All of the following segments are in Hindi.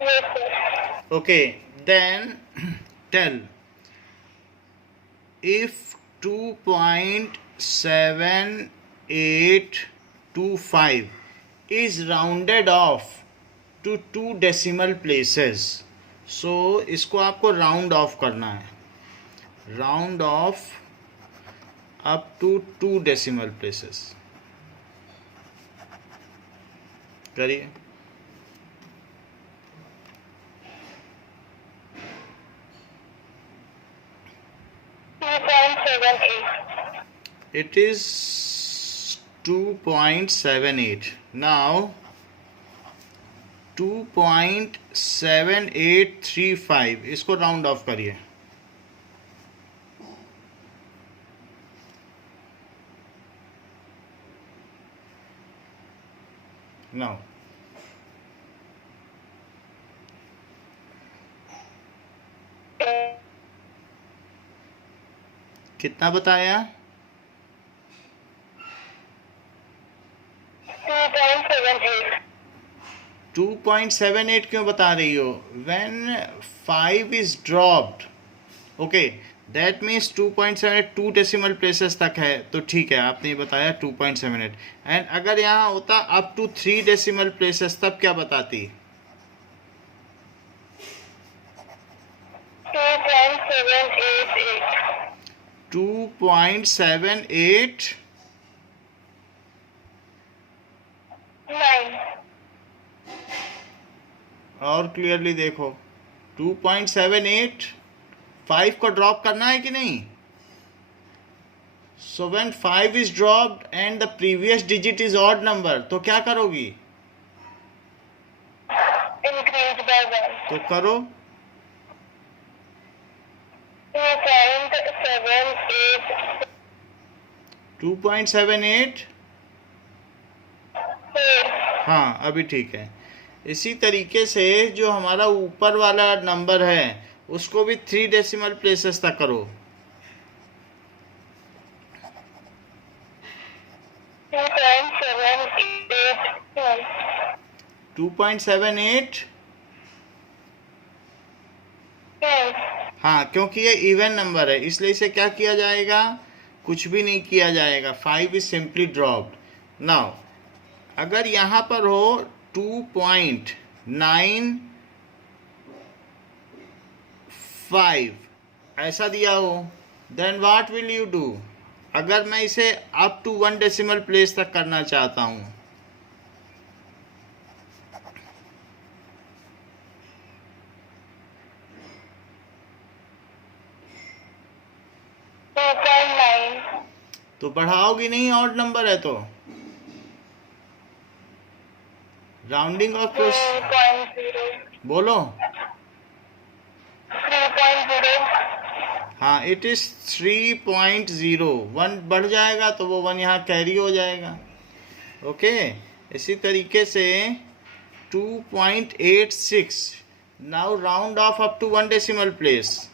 Yes, sir. Okay, then tell if 2.7825 is rounded off to two decimal places, so इसको आपको राउंड ऑफ करना है, round off up to two decimal places. करिए। 2.78. It is 2.78. Now 2.7835 इसको राउंड ऑफ करिए। नाउ कितना बताया? 2.78. 2.78 क्यों बता रही हो? When 5 is dropped, okay, that means 2.78 two decimal places तक है, तो ठीक है, आपने बताया 2.78। एंड अगर यहाँ होता अप टू 3 डेसिमल प्लेसेस, तब क्या बताती? 2.788. 2.78 9. और क्लियरली देखो, 2.78 5 को ड्रॉप करना है कि नहीं? So when 5 is dropped and the previous digit is odd number, तो क्या करोगी? Increased by 1. तो करो। 2.78. 2.78 4. हाँ, अभी ठीक है। इसी तरीके से जो हमारा ऊपर वाला नंबर है उसको भी 3 डेसिमल प्लेसेस तक करो। 2.781. 2.78 10. हाँ, क्योंकि ये इवन नंबर है इसलिए इसे क्या किया जाएगा? कुछ भी नहीं किया जाएगा। 5 इज सिंपली ड्रॉप्ड। नाउ अगर यहाँ पर हो 2.95 ऐसा दिया हो, then what will you do? अगर मैं इसे अप टू 1 डेसिमल प्लेस तक करना चाहता हूँ, 2.9. तो बढ़ाओगी नहीं, ऑड नंबर है तो। Rounding off plus 3.0. बोलो। 3.0. हाँ, इट इज 3.0। 1 बढ़ जाएगा तो वो 1 यहाँ कैरी हो जाएगा। ओके, इसी तरीके से 2.86 now round off up to 1 decimal place.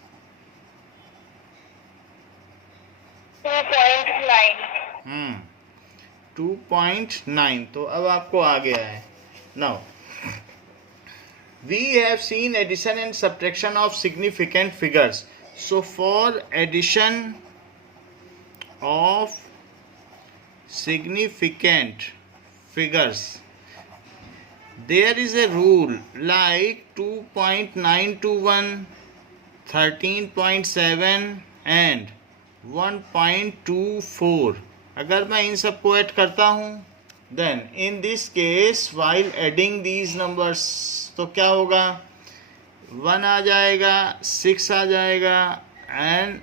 2.9. 2.9, तो अब आपको आ गया है। Now we have seen addition and subtraction of significant figures. So for addition of significant figures, there is a rule like 2.921, 13.7 and 1.24। अगर मैं इन सबको ऐड करता हूँ, then in this case while adding these numbers, तो क्या होगा? 1 आ जाएगा, 6 आ जाएगा एंड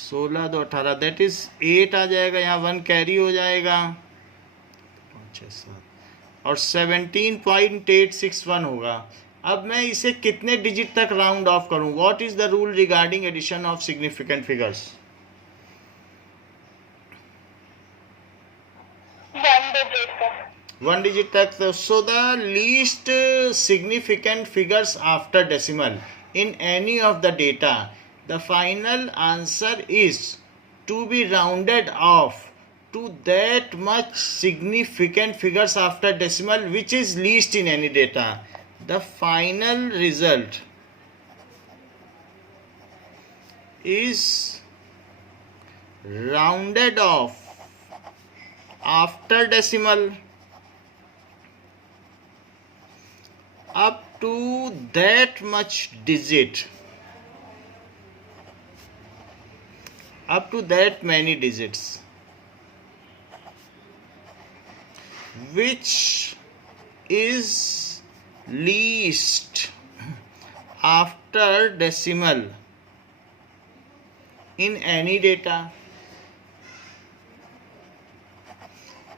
16 2 18, दैट इज 8 आ जाएगा। यहाँ 1 कैरी हो जाएगा, 5 6 7 और 17.861 होगा। अब मैं इसे कितने डिजिट तक राउंड ऑफ करूं? What is the rule regarding addition of significant figures? 1 digit. 1 digit तक। So the least significant figures after decimal in any of the data, the final answer is to be rounded off to that much significant figures after decimal which is least in any data. the final result is rounded off after decimal up to that much digit, up to that many digits, which is least after decimal in any data.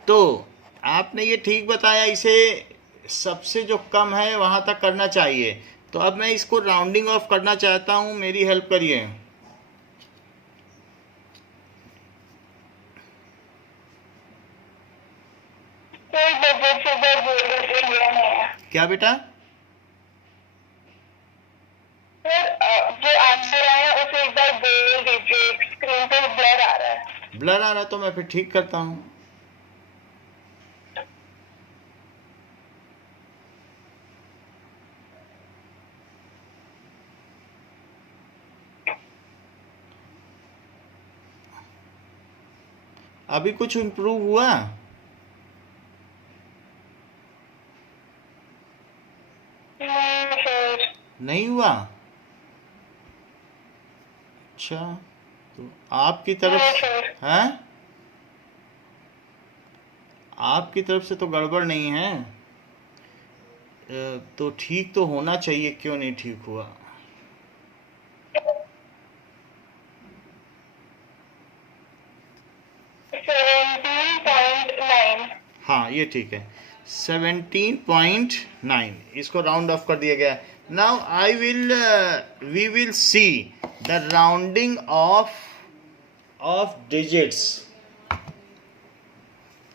तो आपने ये ठीक बताया, इसे सबसे जो कम है वहाँ तक करना चाहिए। तो अब मैं इसको राउंडिंग ऑफ करना चाहता हूँ, मेरी हेल्प करिए। कोई बजट फिगर बोल रहे हैं क्या बेटा? सर, जो आंसर आया उसे एक बार बोल दीजिए, स्क्रीन पर ब्लर आ रहा है। ब्लर आ रहा है तो मैं फिर ठीक करता हूँ। अभी कुछ इम्प्रूव हुआ? सर, नहीं हुआ? अच्छा, तो आपकी तरफ सर, है, आपकी तरफ से तो गड़बड़ नहीं है। तो ठीक तो होना चाहिए, क्यों नहीं ठीक हुआ? 17.9। हाँ, ये ठीक है, 17.9। इसको राउंड ऑफ कर दिया गया। Now we will see the rounding off digits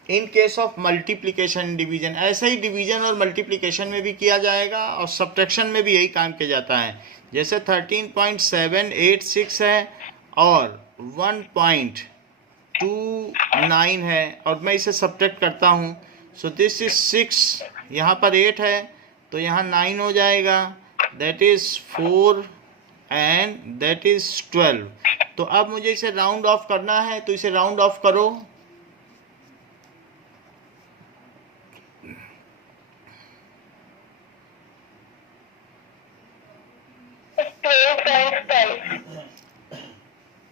in case of multiplication division. ऐसा ही डिवीजन और मल्टीप्लिकेशन में भी किया जाएगा और सब्ट्रैक्शन में भी यही काम किया जाता है। जैसे 13.786 है और 1.29 है और मैं इसे सब्ट्रैक्ट करता हूँ। सो दिस इज 6, यहाँ पर 8 है तो यहाँ 9 हो जाएगा, that is 4 and that is 12। तो अब मुझे इसे राउंड ऑफ करना है, तो इसे राउंड ऑफ करो।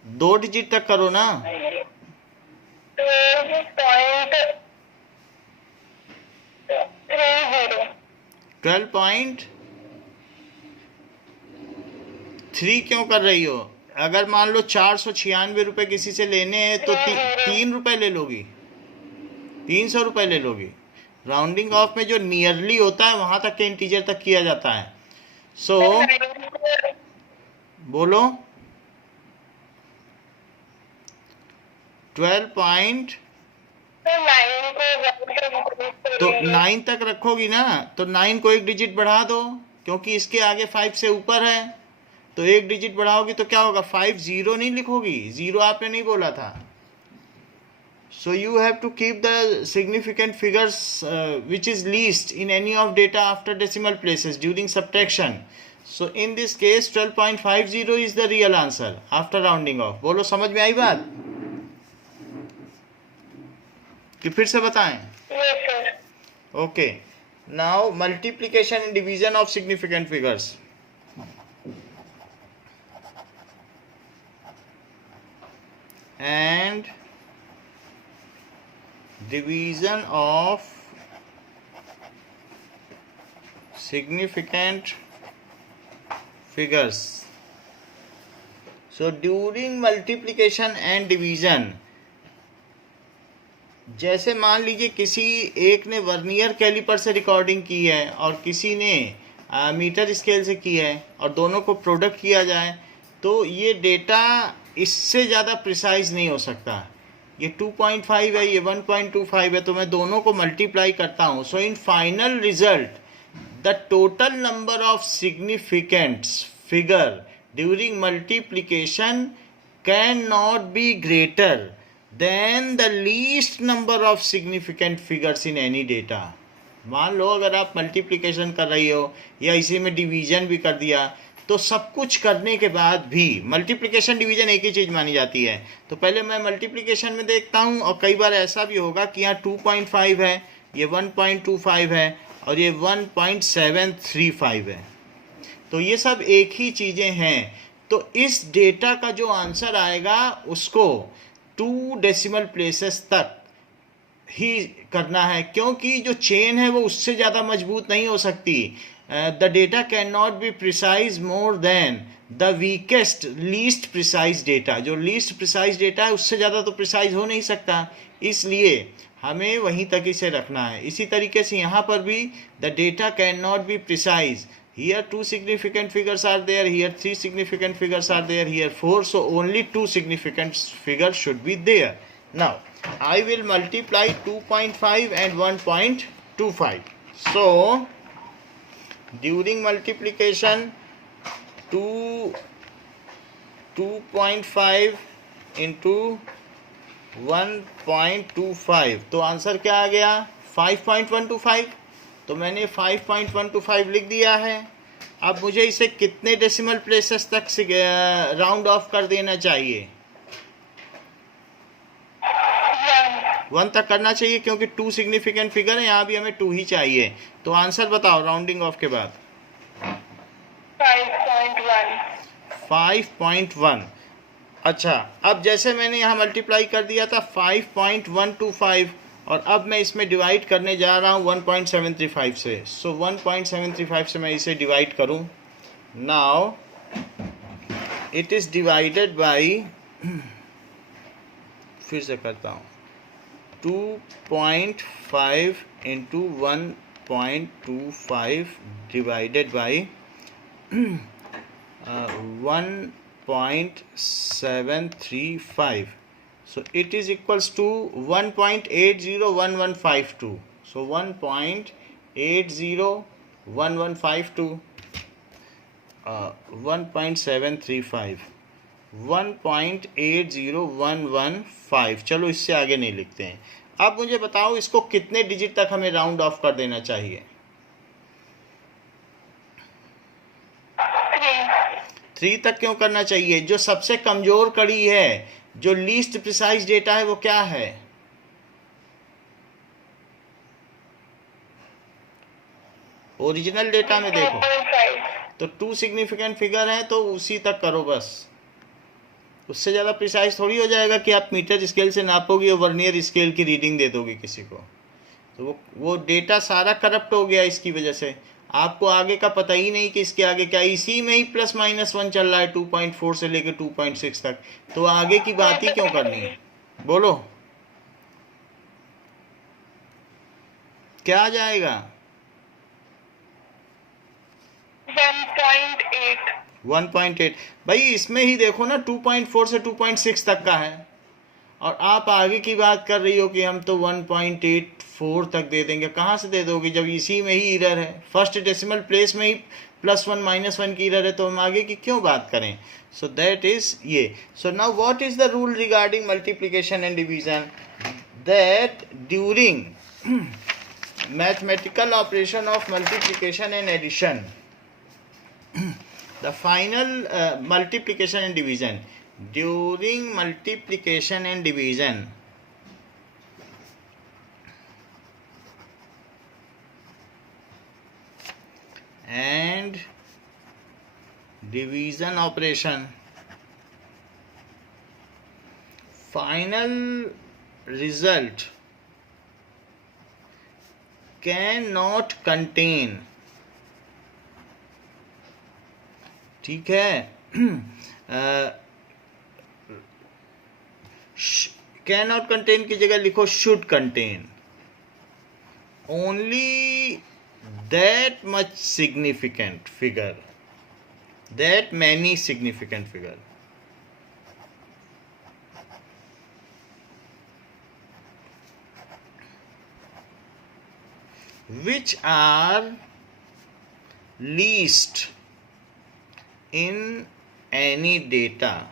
दो डिजिट तक करो ना। 12.3 क्यों कर रही हो? अगर मान लो 496 रुपये किसी से लेने हैं तो 3 रुपये ले लोगी, 300 रुपये ले लोगी। राउंडिंग ऑफ में जो नियरली होता है वहां तक के इंटीजर तक किया जाता है। सो बोलो 12. तो 9 तक रखोगी ना, तो 9 को एक डिजिट बढ़ा दो, क्योंकि इसके आगे 5 से ऊपर है, तो एक डिजिट बढ़ाओगी तो क्या होगा? 5 0 नहीं लिखोगी, 0 आपने नहीं बोला था। So you have to keep the significant figures which is least in any of data after decimal places during subtraction. So in this case 12.50 is the real answer after rounding off. बोलो, समझ में आई बात कि फिर से बताएं? Yes, sir. Okay. Now multiplication and division of significant figures. And division of significant figures. So during multiplication and division, जैसे मान लीजिए किसी एक ने वर्नियर कैलिपर से रिकॉर्डिंग की है और किसी ने मीटर स्केल से की है और दोनों को प्रोडक्ट किया जाए, तो ये डेटा इससे ज़्यादा प्रिसाइज नहीं हो सकता। ये 2.5 है, ये 1.25 है, तो मैं दोनों को मल्टीप्लाई करता हूँ। So in final result the total number of significant figure during multiplication can not be greater than the least number of significant figures in any data. मान लो अगर आप मल्टीप्लिकेशन कर रही हो या इसी में डिवीजन भी कर दिया, तो सब कुछ करने के बाद भी मल्टीप्लिकेशन डिवीजन एक ही चीज़ मानी जाती है। तो पहले मैं मल्टीप्लिकेशन में देखता हूँ, और कई बार ऐसा भी होगा कि यहाँ 2.5 है, ये 1.25 है और ये 1.735 है, तो ये सब एक ही चीज़ें हैं। तो इस डेटा का जो आंसर आएगा उसको 2 डेसिमल प्लेसेस तक ही करना है, क्योंकि जो चेन है वो उससे ज़्यादा मजबूत नहीं हो सकती। The data can not be precise more than the weakest least precise data. जो लीस्ट प्रिसाइज डेटा है उससे ज़्यादा तो प्रिसाइज हो नहीं सकता, इसलिए हमें वहीं तक इसे रखना है। इसी तरीके से यहाँ पर भी the data can not be precise, here 2 significant figures are there, here 3 significant figures are there, here 4, so only 2 significant figures should be there. Now I will multiply 2.5 and 1.25. So during multiplication 2.5 into 1.25, तो आंसर क्या आ गया 5.125। तो मैंने 5.125 लिख दिया है। अब मुझे इसे कितने डेसिमल प्लेसेस तक राउंड ऑफ कर देना चाहिए? 1 तक करना चाहिए, क्योंकि 2 सिग्निफिकेंट फिगर है, यहाँ भी हमें 2 ही चाहिए। तो आंसर बताओ राउंडिंग ऑफ के बाद। 5.1। अच्छा, अब जैसे मैंने यहाँ मल्टीप्लाई कर दिया था 5.125, और अब मैं इसमें डिवाइड करने जा रहा हूँ 1.735 से। सो 1.735 से मैं इसे डिवाइड करूँ। Now it is divided by, फिर से करता हूँ, 2.5 into 1.25 divided by 1.735. So it is equals to 1.801152. So 1.801152, 1.735, 1.80115। चलो इससे आगे नहीं लिखते हैं। अब मुझे बताओ इसको कितने डिजिट तक हमें राउंड ऑफ कर देना चाहिए? 3 तक क्यों करना चाहिए? जो सबसे कमजोर कड़ी है, जो लीस्ट प्रिसाइज डेटा है, वो क्या है? ओरिजिनल डेटा में देखो तो 2 सिग्निफिकेंट फिगर हैं, तो उसी तक करो बस। उससे ज़्यादा प्रिसाइज थोड़ी हो जाएगा कि आप मीटर स्केल से नापोगे और वर्नियर स्केल की रीडिंग दे दोगे किसी को। तो वो डेटा सारा करप्ट हो गया इसकी वजह से। आपको आगे का पता ही नहीं कि इसके आगे क्या, इसी में ही +-1 चल रहा है 2.4 से लेकर 2.6 तक। तो आगे की बात ही क्यों करनी है? बोलो क्या आ जाएगा? 1.8। भाई इसमें ही देखो ना, 2.4 से 2.6 तक का है, और आप आगे की बात कर रही हो कि हम तो 1.84 तक दे देंगे। कहाँ से दे दोगे जब इसी में ही इरर है? फर्स्ट डेसिमल प्लेस में ही +1 -1 की इरर है, तो हम आगे की क्यों बात करें? सो दैट इज ये। So now what is the rule regarding multiplication and division? That during mathematical operation of multiplication and addition, the final multiplication and division, during multiplication and division, and division operation, final result cannot contain, ठीक है, कैन नॉट कंटेन की जगह लिखो should contain only that much significant figure, that many significant figure, which are least in any data.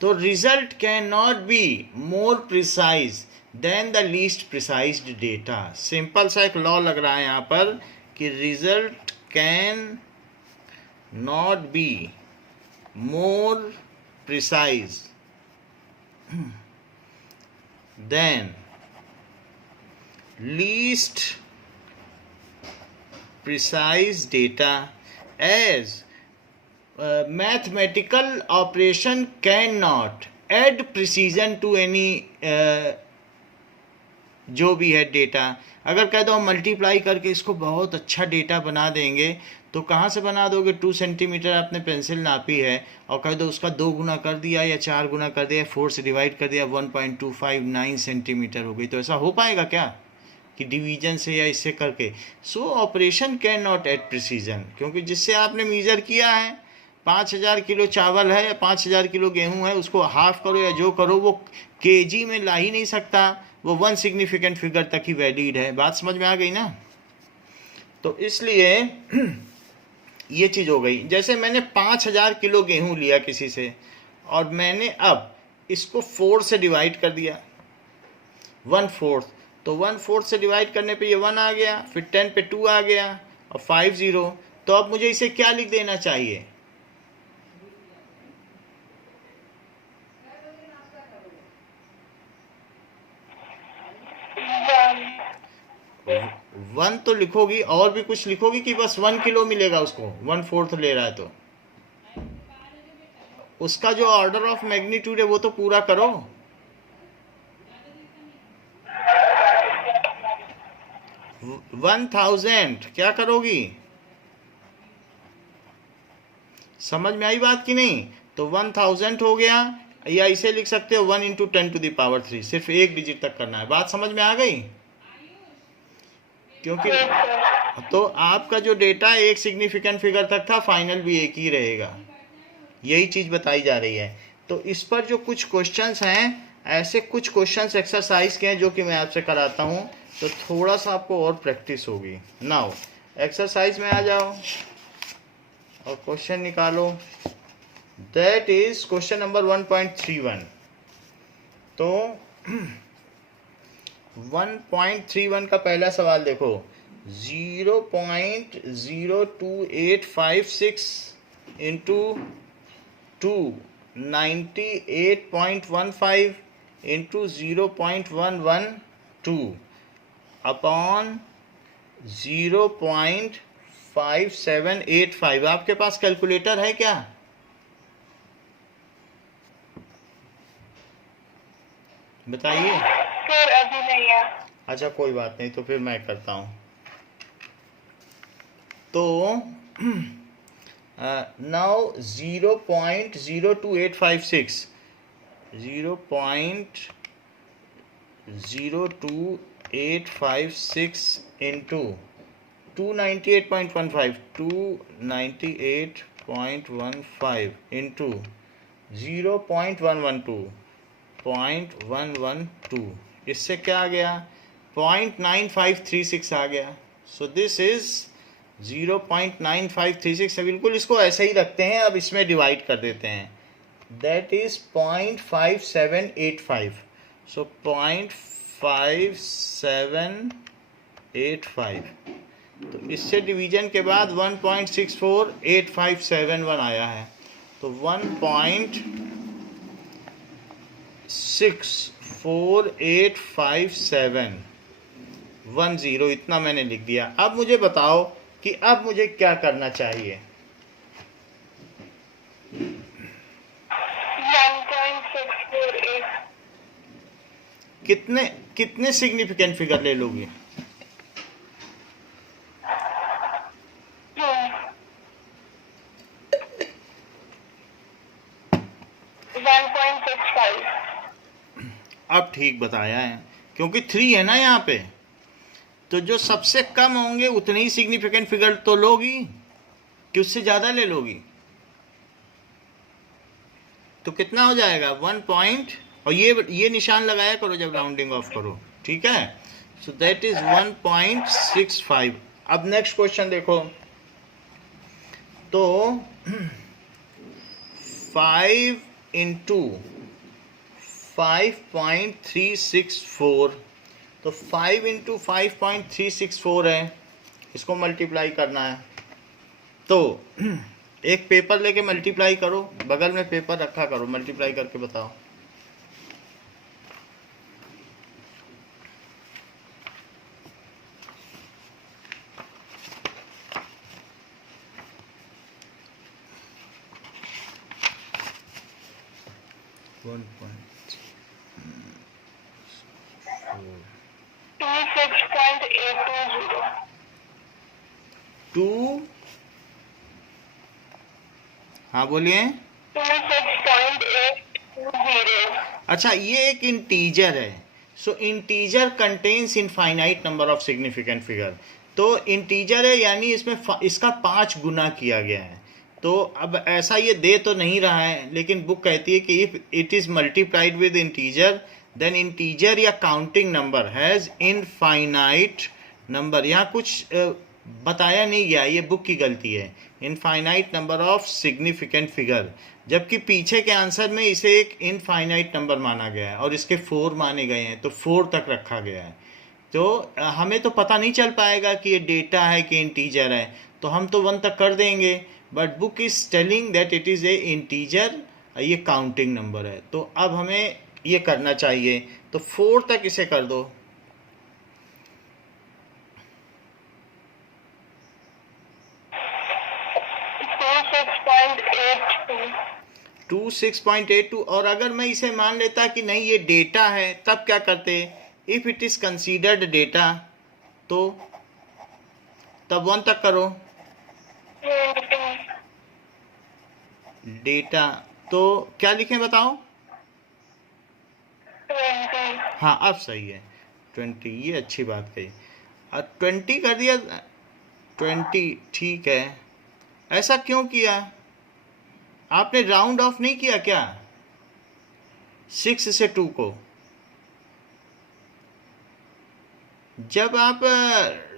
तो result cannot be more precise than the least precised data. Simple सा एक लॉ लग रहा है यहाँ पर कि result can not be more precise than least precise data as mathematical operation cannot add precision to any जो भी है डेटा। अगर कह दो हम मल्टीप्लाई करके इसको बहुत अच्छा डेटा बना देंगे तो कहाँ से बना दोगे? 2 सेंटीमीटर आपने पेंसिल नापी है और कह दो उसका 2 गुना कर दिया या 4 गुना कर दिया, 4 से डिवाइड कर दिया, 1.259 सेंटीमीटर हो गई। तो ऐसा हो पाएगा क्या कि डिवीजन से या इससे करके? सो operation can not at precision, क्योंकि जिससे आपने मीजर किया है 5000 किलो चावल है या 5000 किलो गेहूं है, उसको हाफ करो या जो करो वो केजी में ला ही नहीं सकता, वो वन सिग्निफिकेंट फिगर तक ही वैलिड है। बात समझ में आ गई ना? तो इसलिए ये चीज़ हो गई। जैसे मैंने 5000 किलो गेहूं लिया किसी से और मैंने अब इसको 4 से डिवाइड कर दिया, 1/4, तो 1/4 से डिवाइड करने पे ये 1 आ गया, फिर 10 पे 2 आ गया और 5 0। तो अब मुझे इसे क्या लिख देना चाहिए? वन तो लिखोगी और भी कुछ लिखोगी कि बस 1 किलो मिलेगा उसको, 1/4 ले रहा है तो उसका जो ऑर्डर ऑफ मैग्नीट्यूड है वो तो पूरा करो। 1000 क्या करोगी? समझ में आई बात कि नहीं? तो 1000 हो गया, या इसे लिख सकते हो 1 × 10⁻3, सिर्फ एक डिजिट तक करना है। बात समझ में आ गई? क्योंकि तो आपका जो डेटा एक सिग्निफिकेंट फिगर तक था, फाइनल भी एक ही रहेगा, यही चीज बताई जा रही है। तो इस पर जो कुछ क्वेश्चंस हैं, ऐसे कुछ क्वेश्चंस एक्सरसाइज के हैं जो कि मैं आपसे कराता हूं, तो थोड़ा सा आपको और प्रैक्टिस होगी। नाउ एक्सरसाइज में आ जाओ और क्वेश्चन निकालो। That is question number 1.31। तो 1.31 का पहला सवाल देखो, 0.02856 इंटू 298.15 इंटू 0.112 अपॉन 0.5785। आपके पास कैलकुलेटर है क्या? बताइए। सर अभी नहीं है। अच्छा कोई बात नहीं, तो फिर मैं करता हूं। तो नाउ 0.02856 0.02856 इंटू 298.15 इंटू 0.112, इससे क्या आ गया? 0.9536 आ गया। सो दिस इज 0.9536 है। बिल्कुल इसको ऐसे ही रखते हैं, अब इसमें डिवाइड कर देते हैं। That is 0.5785। सो 0.5785, तो इससे डिवीजन के बाद 1.648571 आया है। तो 1.6485710 इतना मैंने लिख दिया। अब मुझे बताओ कि अब मुझे क्या करना चाहिए? 1.648। कितने सिग्निफिकेंट फिगर ले लोगे? 1.65। अब ठीक बताया है, क्योंकि 3 है ना यहाँ पे, तो जो सबसे कम होंगे उतने ही सिग्निफिकेंट फिगर तो लोगी कि उससे ज्यादा ले लोगी? तो कितना हो जाएगा? 1 पॉइंट, और ये निशान लगाया करो जब राउंडिंग ऑफ करो, ठीक है? So that is 1.65। अब नेक्स्ट क्वेश्चन देखो। तो 5 इंटू 5.364, तो 5 इंटू 5.364 है, इसको मल्टीप्लाई करना है। तो एक पेपर लेके मल्टीप्लाई करो, बगल में पेपर रखा करो, मल्टीप्लाई करके बताओ। वन पॉइंट 26.820 टू, हाँ बोलिए। 26.820। अच्छा, ये एक इंटीजर है। So integer contains infinite number of significant figure. तो इंटीजर है यानी इसमें इसका 5 गुना किया गया है। तो अब ऐसा ये दे तो नहीं रहा है, लेकिन बुक कहती है कि if it is multiplied with integer then integer या counting number has infinite number. यहाँ कुछ बताया नहीं गया, ये बुक की गलती है। Infinite number of significant figure, जबकि पीछे के आंसर में इसे एक इनफाइनाइट नंबर माना गया है और इसके 4 माने गए हैं, तो 4 तक रखा गया है। तो हमें तो पता नहीं चल पाएगा कि ये डेटा है कि इंटीजर है, तो हम तो 1 तक कर देंगे, but book is telling that it is a integer, ये काउंटिंग नंबर है। तो अब हमें ये करना चाहिए, तो 4 तक इसे कर दो। टू 6.82। और अगर मैं इसे मान लेता कि नहीं ये डेटा है, तब क्या करते? If it is considered data, तो तब 1 तक करो। डेटा तो क्या लिखें बताओ? हाँ अब सही है, 20, ये अच्छी बात कही। 20 कर दिया, 20 ठीक है। ऐसा क्यों किया? आपने राउंड ऑफ नहीं किया क्या 6 से 2 को? जब आप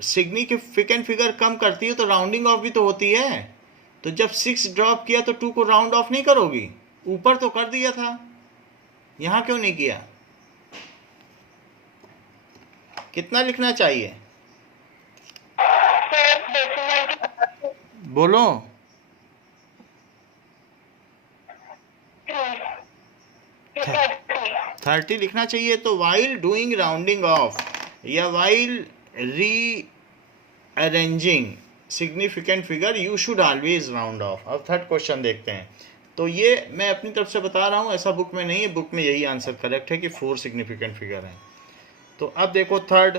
सिग्निफिकेंट फिगर कम करती हो तो राउंडिंग ऑफ भी तो होती है। तो जब 6 ड्रॉप किया तो 2 को राउंड ऑफ नहीं करोगी? ऊपर तो कर दिया था, यहां क्यों नहीं किया? कितना लिखना चाहिए बोलो? 30 लिखना चाहिए। तो वाइल डूइंग राउंडिंग ऑफ या वाइल री arranging significant figure you should always round of. अब थर्ड क्वेश्चन देखते हैं। तो ये मैं अपनी तरफ से बता रहा हूँ, ऐसा बुक में नहीं है, बुक में यही आंसर करेक्ट है कि 4 सिग्निफिकेंट फिगर है। तो अब देखो third,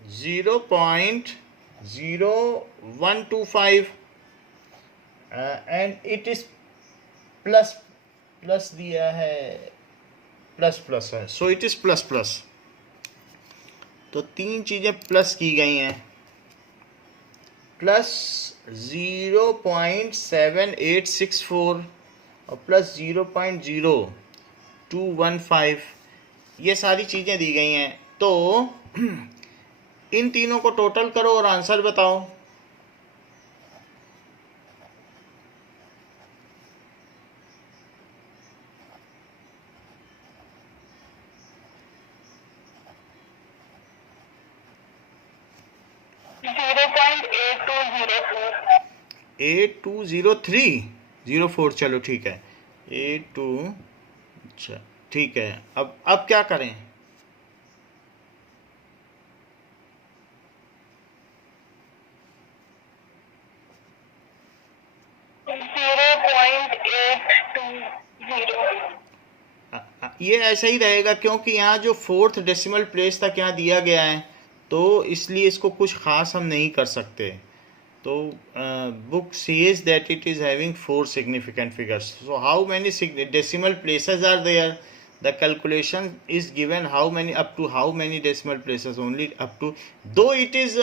0.0125 and it is plus plus दिया है, प्लस प्लस है, सो इट इज प्लस प्लस। तो 3 चीजें प्लस की गई हैं, प्लस 0.7864 और प्लस 0.0215, ये सारी चीजें दी गई हैं। तो इन तीनों को टोटल करो और आंसर बताओ। $8203.04, चलो ठीक है, 82, अच्छा ठीक है। अब क्या करें? ये ऐसा ही रहेगा क्योंकि यहाँ जो 4th डेसिमल प्लेस तक यहाँ दिया गया है, तो इसलिए इसको कुछ खास हम नहीं कर सकते। तो book says that it is having 4 significant figures. So how many decimal places are there? The calculation is given how many, up to how many decimal places, only up to, though it is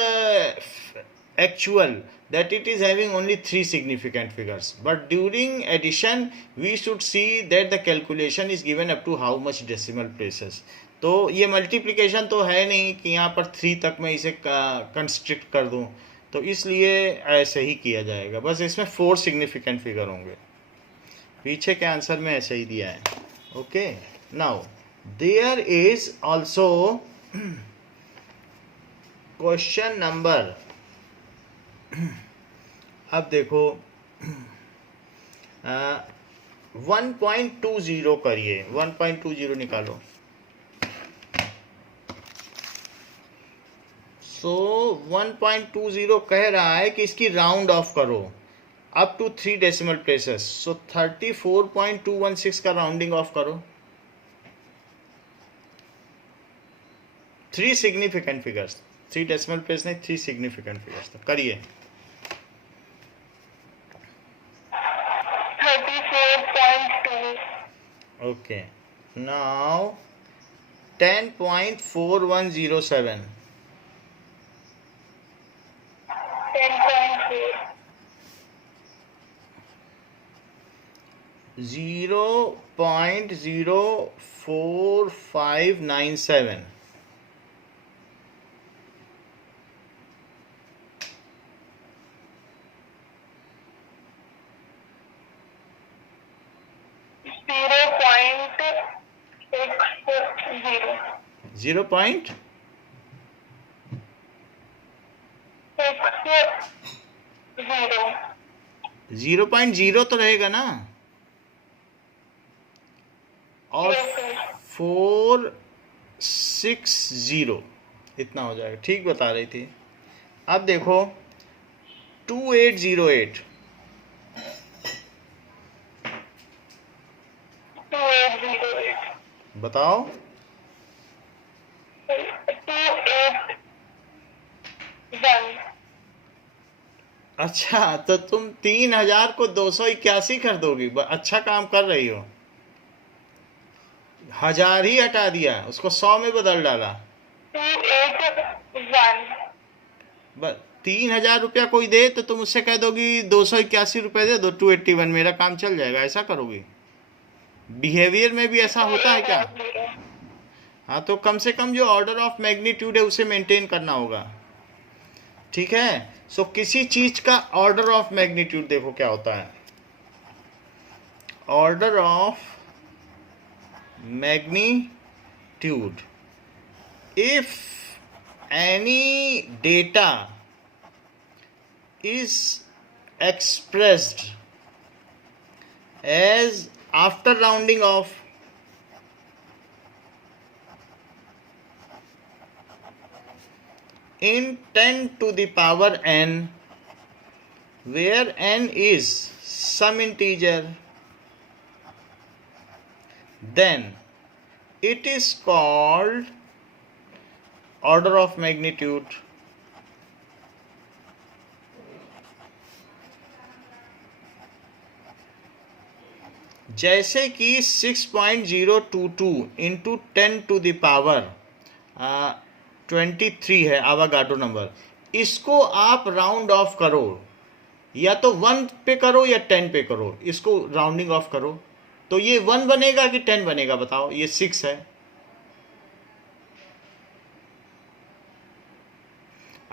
actual that it is having only 3 significant figures, but during addition we should see that the calculation is given up to how much decimal places. तो ये मल्टीप्लिकेशन तो है नहीं कि यहाँ पर 3 तक मैं इसे कंस्ट्रिक्ट कर दूँ, तो इसलिए ऐसे ही किया जाएगा। बस इसमें 4 सिग्निफिकेंट फिगर होंगे, पीछे के आंसर में ऐसे ही दिया है। Okay. Now there is also question number, अब देखो 1.20 करिए, 1.20 निकालो। सो 1.20 कह रहा है कि इसकी राउंड ऑफ करो अप टू 3 डेसिमल प्लेसेस। सो 34.216 का राउंडिंग ऑफ करो। 3 सिग्निफिकेंट फिगर्स, 3 डेसिमल प्लेस नहीं, 3 सिग्निफिकेंट फिगर्स। तो करिए। 34.2। Okay, now 10.4107। 10.4। 0.04597। जीरो पॉइंट 0.0 तो रहेगा ना, और 460 इतना हो जाएगा। ठीक बता रही थी। अब देखो 2808, 2808। बताओ। 281। अच्छा, तो तुम 3000 को 281 कर दोगी। अच्छा काम कर रही हो। 1000 ही हटा दिया, उसको 100 में बदल डाला। 281। बस 3000 रुपया कोई दे तो तुम उससे कह दोगी 281 रुपये दे दो, 281, मेरा काम चल जाएगा। ऐसा करोगी? बिहेवियर में भी ऐसा होता है क्या? हाँ, तो कम से कम जो ऑर्डर ऑफ मैग्नीट्यूड है उसे मेंटेन करना होगा। ठीक है। सो किसी चीज का ऑर्डर ऑफ मैग्नीट्यूड देखो क्या होता है। Order of magnitude, if any data is expressed as after rounding off in 10 to the power n, where n is some integer, then it is called order of magnitude. जैसे कि 6.022 इंटू 10 टू द पावर 23 है आवागाड्रो नंबर। इसको आप राउंड ऑफ करो, या तो 1 पे करो या 10 पे करो। इसको राउंडिंग ऑफ करो तो ये 1 बनेगा कि 10 बनेगा? बताओ। ये 6 है।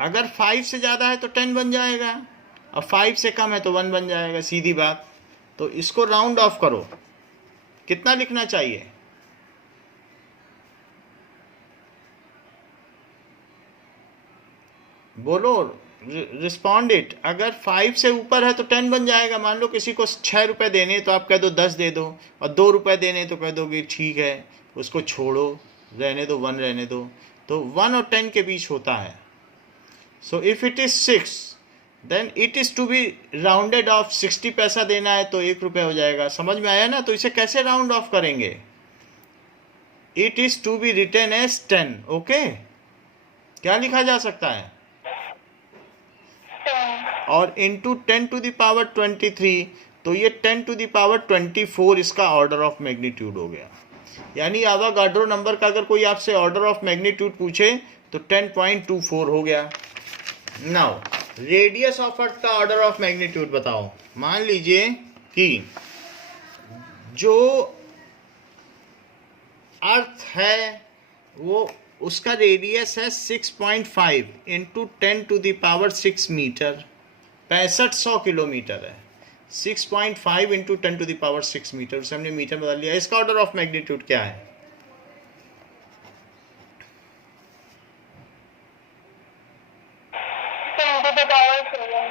अगर 5 से ज़्यादा है तो 10 बन जाएगा, और 5 से कम है तो 1 बन जाएगा। सीधी बात। तो इसको राउंड ऑफ करो। कितना लिखना चाहिए? बोलो, रिस्पॉन्ड इट। अगर 5 से ऊपर है तो 10 बन जाएगा। मान लो किसी को 6 रुपए देने तो आप कह दो 10 दे दो, और 2 रुपए देने तो कह दोगे ठीक है, उसको छोड़ो, रहने दो, 1 रहने दो। तो 1 और 10 के बीच होता है। So if it is 6 then it is to be rounded off. 60 पैसा देना है तो 1 रुपये हो जाएगा। समझ में आया ना? तो इसे कैसे राउंड ऑफ करेंगे? It is to be written as 10। ओके, क्या लिखा जा सकता है? और इंटू 10 टू द पावर 23, तो ये 10 टू द पावर 24 इसका ऑर्डर ऑफ मैग्नीट्यूड हो गया। यानी आवागाड्रो नंबर का अगर कोई आपसे ऑर्डर ऑफ मैग्नीट्यूड पूछे तो 10.24 हो गया। नाउ रेडियस ऑफ अर्थ का ऑर्डर ऑफ मैग्नीट्यूड बताओ। मान लीजिए कि जो अर्थ है वो उसका रेडियस है 6.5 into 10 to the power 6 metre, 6500 kilometre है। 6.5 into 10 to the power 6 metre, उसे हमने मीटर बदल लिया। इसका ऑर्डर ऑफ मैग्नीट्यूड क्या है? 10 to the power 7.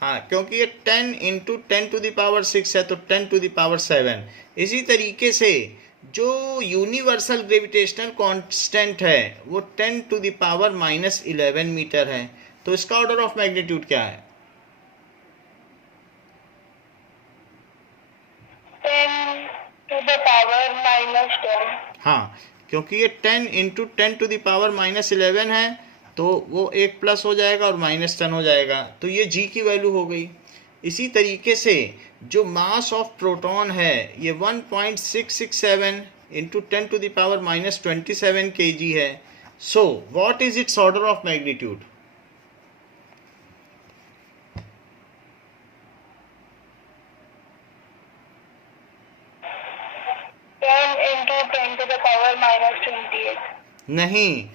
हाँ, क्योंकि ये 10 इंटू 10 टू द पावर 6 है तो 10 टू द पावर 7। इसी तरीके से जो यूनिवर्सल ग्रेविटेशनल कांस्टेंट है वो 10 टू द पावर -11 मीटर है। तो इसका ऑर्डर ऑफ मैग्नीट्यूड क्या है? 10 to the power -10. हाँ, क्योंकि ये 10 इंटू 10 टू द पावर -11 है तो वो एक प्लस हो जाएगा और -10 हो जाएगा, तो ये जी की वैल्यू हो गई। इसी तरीके से जो मास ऑफ प्रोटॉन है ये 1.667 into 10 to the power -27 kg है। So what is its order of magnitude? 10 into 10 to the power -28. नहीं,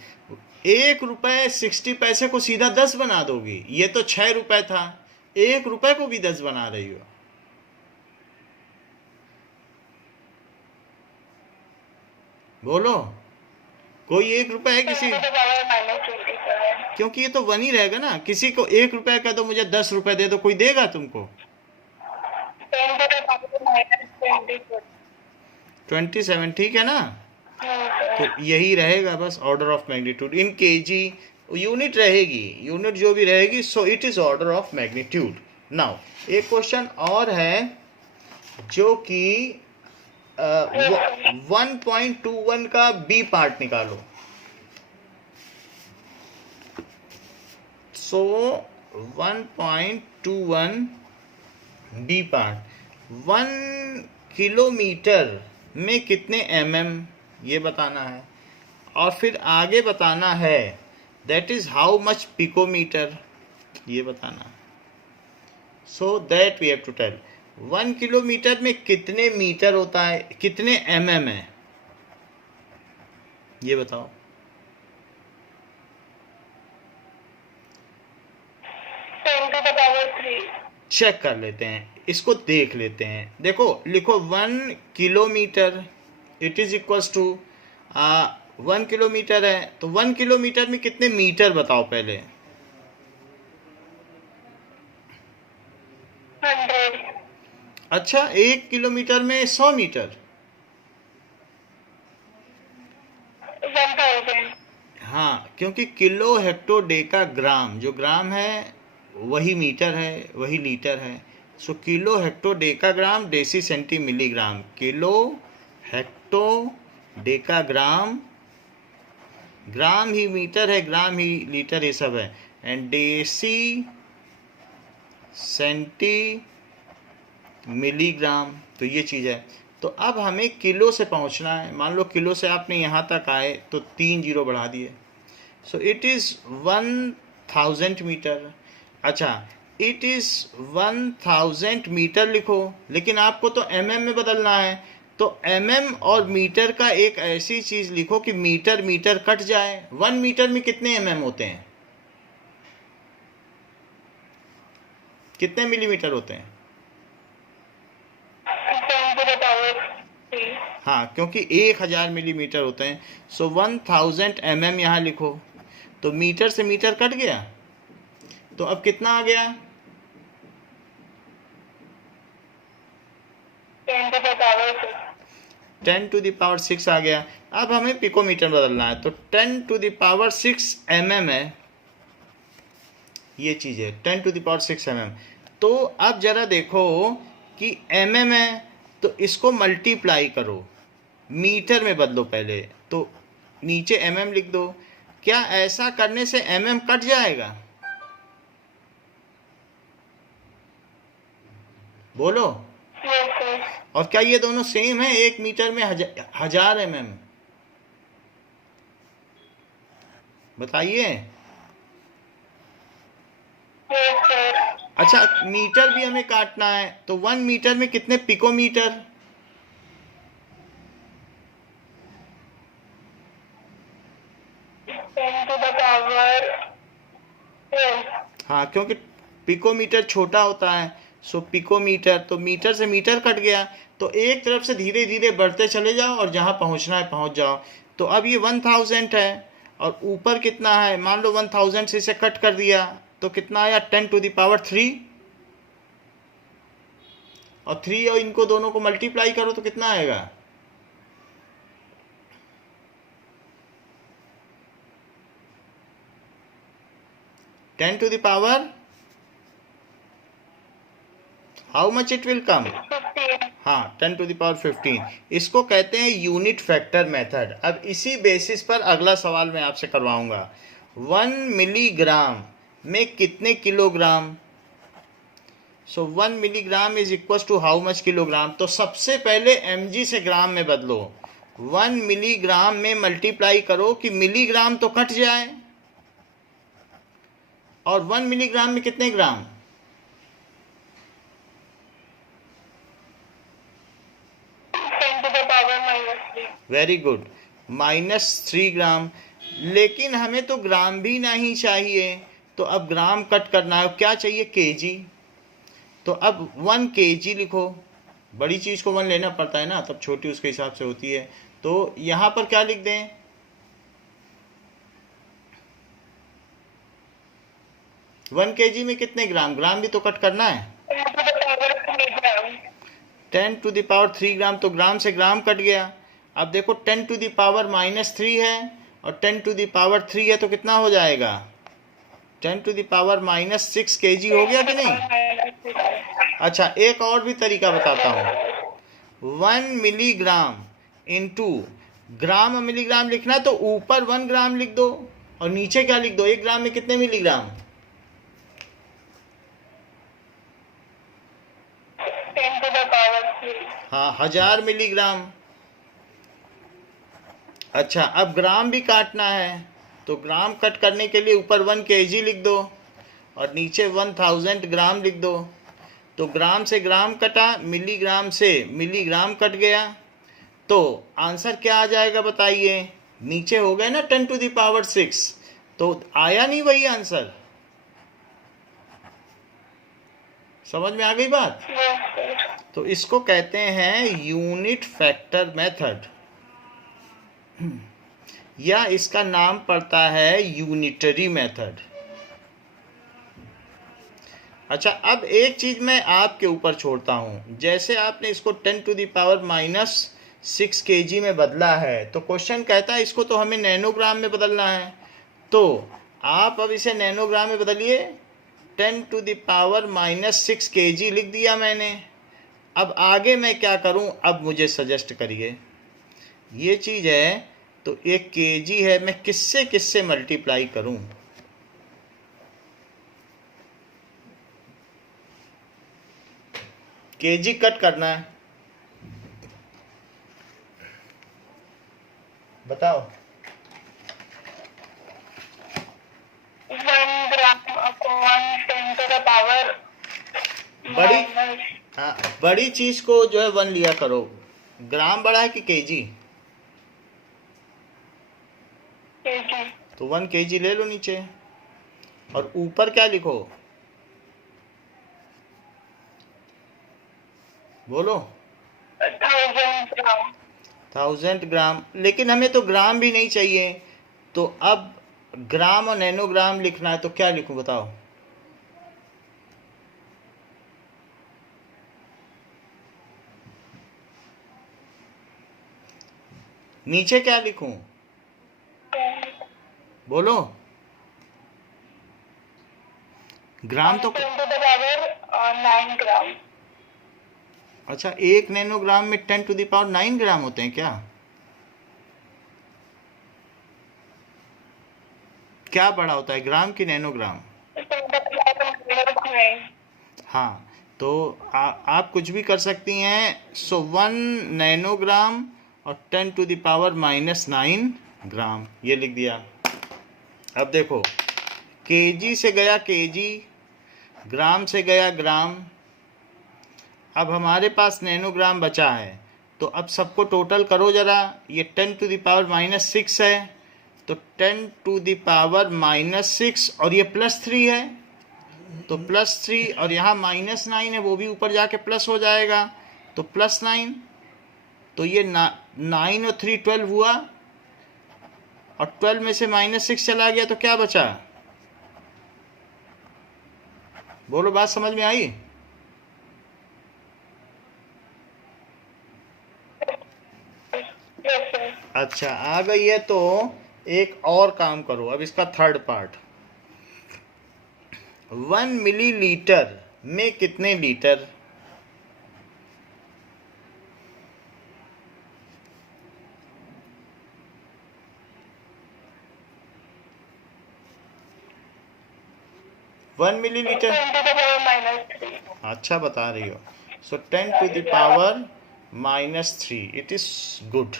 1 रुपए 60 पैसे को सीधा 10 बना दोगी। ये तो 6 रुपए था, 1 रुपए को भी 10 बना रही हो। बोलो, कोई 1 रुपए है 10 किसी? to the power -27. क्योंकि ये तो 1 ही रहेगा ना। किसी को 1 रुपए का तो मुझे 10 रुपए दे दो, कोई देगा तुमको? 10 to the power -24. 27, ठीक है ना? हाँ, तो यही रहेगा बस order of magnitude in KG. Unit रहेगी, यूनिट जो भी रहेगी, सो it is order of magnitude. Now एक क्वेश्चन और है जो कि 1.21 का बी पार्ट निकालो। सो 1.21 बी पार्ट, 1 किलोमीटर में कितने mm ये बताना है, और फिर आगे बताना है that is how much picometre ये बताना है। So that we have to tell 1 kilometre में कितने मीटर होता है, कितने mm है, ये बताओ। 10 to the power 3. चेक कर लेते हैं, इसको देख लेते हैं। देखो, लिखो 1 kilometre it is equals to 1 kilometre है, तो 1 किलोमीटर में कितने मीटर बताओ पहले। 100. अच्छा, 1 किलोमीटर में 100 मीटर। 1000. हाँ, क्योंकि किलो हेक्टो डेका ग्राम, जो ग्राम है वही मीटर है, वही लीटर है। So kilo hecto deca gram deci centi milligram, kilo hecto deca gram, gram ही मीटर है, ग्राम ही लीटर, ये सब है, एंड डेसी सेंटी मिलीग्राम, तो ये चीज़ है। तो अब हमें किलो से पहुंचना है। मान लो किलो से आपने यहाँ तक आए तो 3 जीरो बढ़ा दिए, सो इट इज़ 1000 मीटर। अच्छा, इट इज़ 1000 मीटर लिखो, लेकिन आपको तो mm में बदलना है, तो mm और मीटर का एक ऐसी चीज़ लिखो कि मीटर मीटर कट जाए। 1 मीटर में कितने mm होते हैं, कितने मिलीमीटर होते हैं? 10 to the power 3. हाँ, क्योंकि 1000 मिलीमीटर होते हैं। सो 1000 mm यहाँ लिखो, तो मीटर से मीटर कट गया, तो अब कितना आ गया? 10 to the power 6. 10 to the power 6 आ गया। अब हमें पिकोमीटर बदलना है, तो 10 टू द पावर 6 mm है, ये चीज़ है 10 टू द पावर 6 mm। तो अब जरा देखो कि mm है, तो इसको मल्टीप्लाई करो, मीटर में बदलो पहले, तो नीचे mm लिख दो। क्या ऐसा करने से mm कट जाएगा? बोलो। Yes, sir. और क्या ये दोनों सेम है? 1 मीटर में 1000 mm, बताइए। Yes, sir. अच्छा, मीटर भी हमें काटना है, तो 1 मीटर में कितने पिकोमीटर? 10 to the power 12. हाँ, क्योंकि पिकोमीटर छोटा होता है, सो पिकोमीटर, तो मीटर से मीटर कट गया, तो एक तरफ से धीरे धीरे बढ़ते चले जाओ और जहाँ पहुँचना है पहुँच जाओ। तो अब ये 1000 है और ऊपर कितना है, मान लो 1000 से इसे कट कर दिया तो कितना आया 10⁻3, और 3 और इनको दोनों को मल्टीप्लाई करो तो कितना आएगा, 10⁻, how much it will come, 15। हाँ 10⁻15। इसको कहते हैं यूनिट फैक्टर मेथड। अब इसी बेसिस पर अगला सवाल मैं आपसे करवाऊंगा, 1 मिलीग्राम में कितने kilogram, so 1 milligram is equal to how much kilogram. तो सबसे पहले mg से ग्राम में बदलो, 1 मिलीग्राम में मल्टीप्लाई करो कि मिलीग्राम तो कट जाए, और 1 मिलीग्राम में कितने ग्राम, 10⁻−3। वेरी गुड, -3 ग्राम। लेकिन हमें तो ग्राम भी नहीं चाहिए, तो अब ग्राम कट करना है, क्या चाहिए, केजी। तो अब 1 केजी लिखो, बड़ी चीज़ को 1 लेना पड़ता है ना, तब छोटी उसके हिसाब से होती है। तो यहाँ पर क्या लिख दें, 1 केजी में कितने ग्राम, ग्राम भी तो कट करना है, 10⁻3 10⁻3 ग्राम। ग्राम, तो ग्राम से ग्राम कट गया। अब देखो 10⁻−3 है और 10⁻3 है तो कितना हो जाएगा, 10⁻−6 केजी हो गया कि नहीं। अच्छा, एक और भी तरीका बताता हूँ, 1 मिलीग्राम इंटू ग्राम और मिलीग्राम लिखना है तो ऊपर 1 ग्राम लिख दो और नीचे क्या लिख दो, 1 ग्राम में कितने मिलीग्राम, 10⁻3। हाँ 1000 मिलीग्राम। अच्छा, अब ग्राम भी काटना है, तो ग्राम कट करने के लिए ऊपर 1 केजी लिख दो और नीचे 1000 ग्राम लिख दो। तो ग्राम से ग्राम कटा, मिलीग्राम से मिलीग्राम कट गया, तो आंसर क्या आ जाएगा बताइए, नीचे हो गए ना 10⁻6, तो आया नहीं वही आंसर। समझ में आ गई बात। तो इसको कहते हैं यूनिट फैक्टर मेथड, या इसका नाम पड़ता है यूनिटरी मेथड। अच्छा, अब एक चीज मैं आपके ऊपर छोड़ता हूं, जैसे आपने इसको 10⁻6 केजी में बदला है, तो क्वेश्चन कहता है इसको तो हमें नैनोग्राम में बदलना है, तो आप अब इसे नैनोग्राम में बदलिए। 10⁻6 केजी लिख दिया मैंने। अब आगे मैं क्या करूं, अब मुझे सजेस्ट करिए। ये चीज़ है तो एक केजी है, मैं किससे किससे मल्टीप्लाई करूं, केजी कट करना है, बताओ। 1 ग्राम अपॉन 10⁻⁻। हाँ, बड़ी चीज को जो है 1 लिया करो। ग्राम बड़ा है कि केजी, केजी। तो 1 केजी ले लो नीचे, और ऊपर क्या लिखो, बोलो, 1000 ग्राम। 1000 ग्राम। लेकिन हमें तो ग्राम भी नहीं चाहिए, तो अब ग्राम और नैनोग्राम लिखना है, तो क्या लिखूं बताओ, नीचे क्या लिखूं, बोलो, ग्राम तो 10⁻9 ग्राम। अच्छा, 1 नैनोग्राम में 10⁻9 ग्राम होते हैं क्या, क्या बड़ा होता है, ग्राम की नैनोग्राम। हाँ, तो आप कुछ भी कर सकती हैं। सो 1 नैनोग्राम और 10⁻⁻9 ग्राम, ये लिख दिया। अब देखो, केजी से गया केजी, ग्राम से गया ग्राम, अब हमारे पास नैनोग्राम बचा है, तो अब सबको टोटल करो जरा। ये 10⁻6 है, तो 10⁻6 और ये +3 है, तो +3, और यहाँ -9 है, वो भी ऊपर जाके प्लस हो जाएगा, तो +9। तो ये 9 और 3 12 हुआ, और 12 में से -6 चला गया, तो क्या बचा? बोलो, बात समझ में आई? Yes, sir. अच्छा, आ गई है, तो एक और काम करो अब इसका थर्ड पार्ट। 1 मिलीलीटर में कितने litre? One millilitre. 10 to the power -3. अच्छा बता रही हो। सो 10 to the power -3, it is good.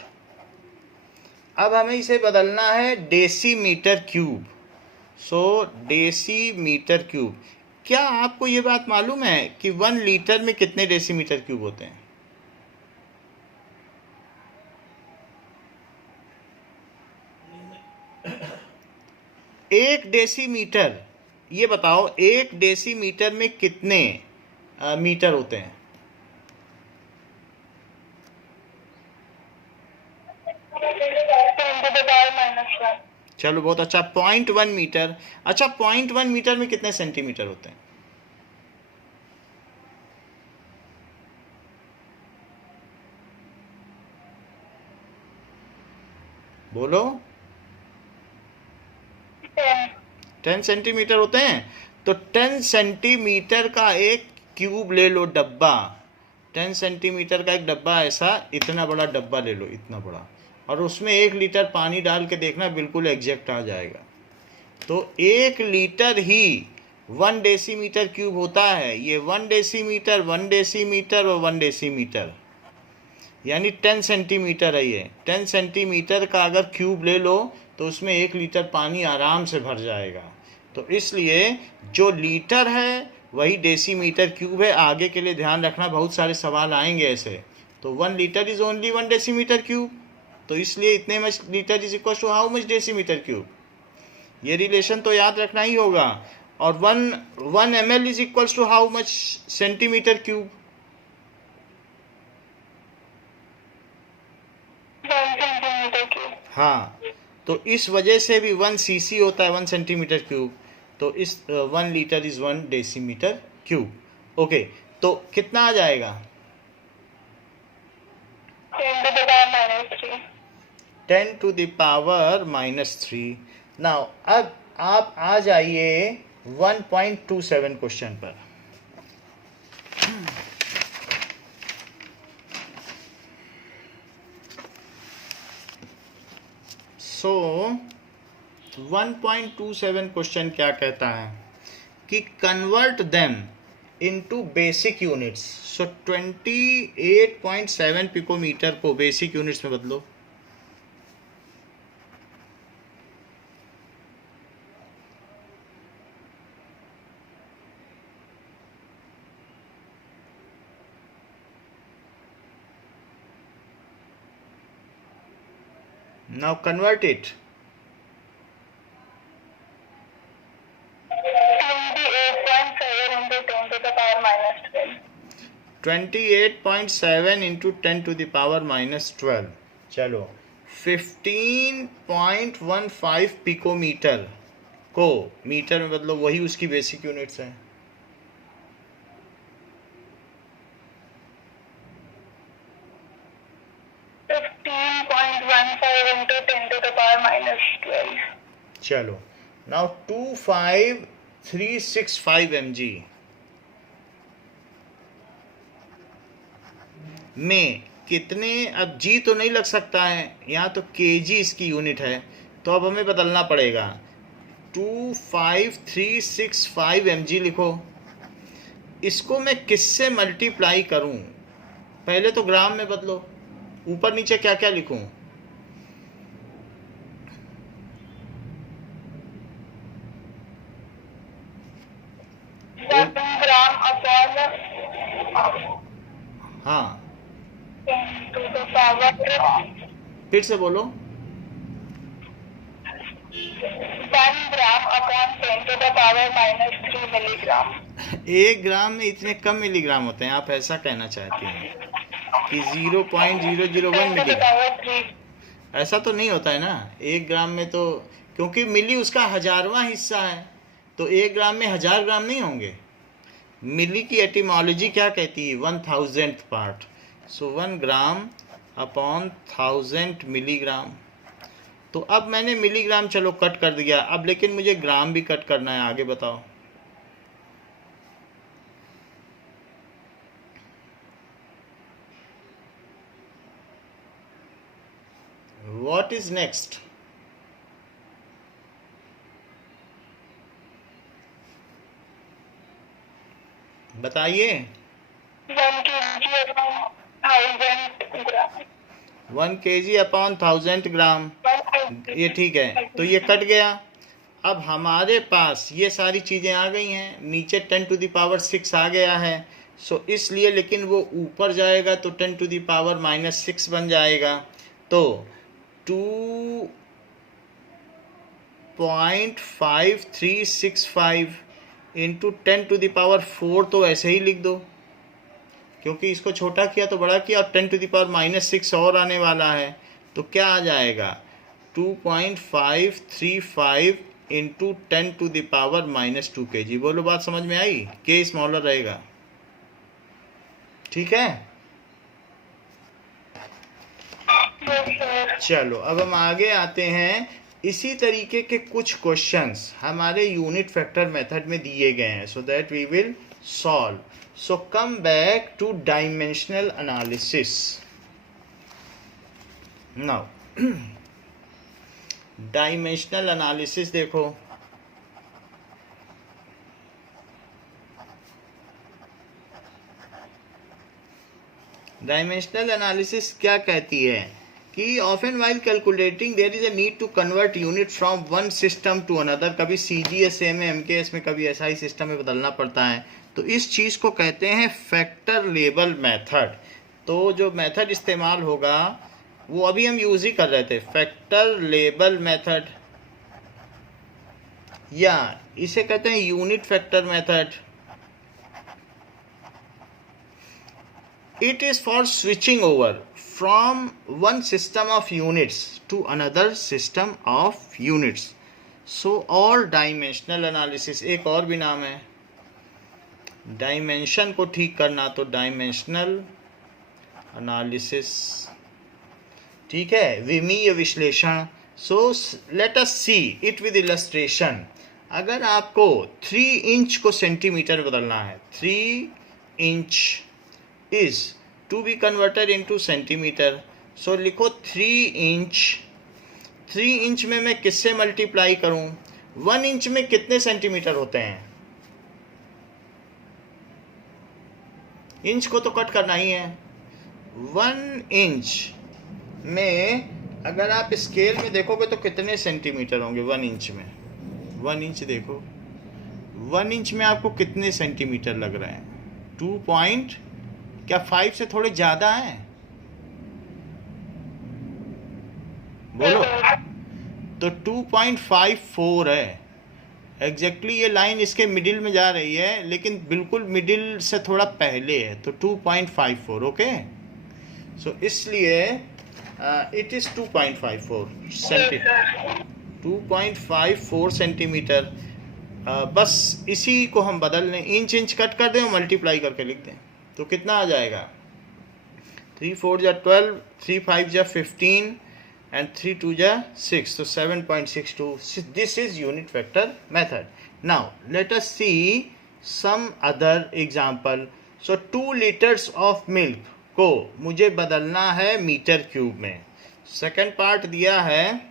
अब हमें इसे बदलना है डेसीमीटर क्यूब। सो डेसीमीटर क्यूब। क्या आपको ये बात मालूम है कि 1 लीटर में कितने डेसीमीटर क्यूब होते हैं? एक डेसीमीटर, ये बताओ, एक डेसीमीटर में कितने मीटर होते हैं? 10 to the power -1. चलो बहुत अच्छा, 0.1 मीटर। अच्छा, 0.1 मीटर में कितने सेंटीमीटर होते हैं? बोलो। 10. 10 सेंटीमीटर होते हैं। तो 10 सेंटीमीटर का एक क्यूब ले लो, डब्बा। 10 सेंटीमीटर का एक डब्बा, ऐसा इतना बड़ा डब्बा ले लो, इतना बड़ा, और उसमें 1 लीटर पानी डाल के देखना, बिल्कुल एग्जैक्ट आ जाएगा। तो 1 लीटर ही 1 डेसीमीटर क्यूब होता है। ये 1 डेसीमीटर, 1 डेसीमीटर और 1 डेसीमीटर, यानी 10 सेंटीमीटर है ये। 10 सेंटीमीटर का अगर क्यूब ले लो तो उसमें 1 लीटर पानी आराम से भर जाएगा। तो इसलिए जो लीटर है वही डेसीमीटर क्यूब है। आगे के लिए ध्यान रखना, बहुत सारे सवाल आएंगे ऐसे। तो 1 litre is only 1 decimetre cube. तो इसलिए इतने much litre is equal to how much decimetre cube. ये रिलेशन तो याद रखना ही होगा। और 1 ml is equal to how much centimetre cube? 1 centimeter cube. हाँ, तो इस वजह से भी 1 cc होता है 1 सेंटीमीटर क्यूब। तो इस 1 litre is 1 decimetre cube. Okay, तो कितना आ जाएगा? 10 to the power -3. 10 to the power -3। Now अब आप आ जाइए 1.27 क्वेश्चन पर। सो 1.27 क्वेश्चन क्या कहता है कि convert them into basic units. So 28.7 picometre को बेसिक यूनिट्स में बदलो। Now convert it. 28.7 into 10 to the power -12. 28.7 into 10 to the power -12। चलो 15.15 पिकोमीटर को मीटर में बदलो, वही उसकी बेसिक यूनिट्स हैं। चलो नाउ 25365 mg में कितने? अब जी तो नहीं लग सकता है, यहाँ तो केजी इसकी यूनिट है। तो अब हमें बदलना पड़ेगा, 25365 mg लिखो। इसको मैं किससे मल्टीप्लाई करूं? पहले तो ग्राम में बदलो। ऊपर नीचे क्या क्या लिखूं? ग्राम अपॉन हाँ 10 to the power फिर से बोलो। 1 gram upon 10 to the power -3 milligram. 1 ग्राम में इतने कम मिलीग्राम होते हैं, आप ऐसा कहना चाहती हैं कि 0.001 मिलीग्राम? ऐसा तो नहीं होता है ना। 1 ग्राम में तो, क्योंकि मिली उसका 1000वां हिस्सा है, तो 1 ग्राम में 1000 ग्राम नहीं होंगे। मिली की एटिमोलॉजी क्या कहती है? 1000th part. So 1 gram upon 1000 milligram. तो अब मैंने मिलीग्राम चलो कट कर दिया, अब लेकिन मुझे ग्राम भी कट करना है। आगे बताओ। What is next? बताइए। 1 kg अपॉन 1000 ग्राम, ये ठीक है, तो ये कट गया। अब हमारे पास ये सारी चीज़ें आ गई हैं, नीचे 10⁻6 आ गया है। सो इसलिए, लेकिन वो ऊपर जाएगा तो 10⁻⁻6 बन जाएगा। तो 2.5365 इंटू 10⁻4 तो ऐसे ही लिख दो, क्योंकि इसको छोटा किया तो बड़ा किया, और 10⁻6 और आने वाला है। तो क्या आ जाएगा? 2.535 इंटू 10⁻⁻2 kg। बोलो, बात समझ में आई? के स्मॉलर रहेगा, ठीक है। चलो अब हम आगे आते हैं। इसी तरीके के कुछ क्वेश्चंस हमारे यूनिट फैक्टर मेथड में दिए गए हैं, so that we will solve. So come back to dimensional analysis now. Dimensional analysis देखो, डायमेंशनल एनालिसिस क्या कहती है कि often while calculating there is a need to convert unit from one system to another. कभी सीजीएसए में, एमकेएस में, कभी एसआई सिस्टम में बदलना पड़ता है। तो इस चीज़ को कहते हैं फैक्टर लेबल मेथड। तो जो मेथड इस्तेमाल होगा वो अभी हम यूज ही कर रहे थे, फैक्टर लेबल मेथड, या इसे कहते हैं unit factor method. It is for switching over from one system of units to another system of units. So all dimensional analysis, एक और भी नाम है डायमेंशन को ठीक करना, तो डायमेंशनल एनालिसिस, ठीक है, विमीय विश्लेषण। So let us see it with illustration. अगर आपको 3 इंच को सेंटीमीटर बदलना है, 3 inch is to be converted into centimeter. So लिखो 3 इंच। 3 इंच में मैं किससे मल्टीप्लाई करूं? 1 इंच में कितने सेंटीमीटर होते हैं? इंच को तो कट करना ही है। 1 इंच में अगर आप स्केल में देखोगे तो कितने सेंटीमीटर होंगे 1 इंच में? 1 इंच देखो, 1 इंच में आपको कितने सेंटीमीटर लग रहे हैं? 2 क्या 5 से थोड़े ज्यादा हैं? बोलो। तो 2.54 है एग्जैक्टली। ये लाइन इसके मिडिल में जा रही है, लेकिन बिल्कुल मिडिल से थोड़ा पहले है, तो 2.54। ओके, सो इसलिए इट इज 2.54 सेंटीमीटर, 2.54 सेंटीमीटर। बस इसी को हम बदल लें, इंच इंच कट कर दें और मल्टीप्लाई करके लिख दें, तो कितना आ जाएगा? 3 4 जा 12, 3 5 जा 15 एंड 3 2 जा 6, तो 7.62। This is unit factor method. Now let us see some other example. So 2 litres of milk को मुझे बदलना है मीटर क्यूब में। सेकंड पार्ट दिया है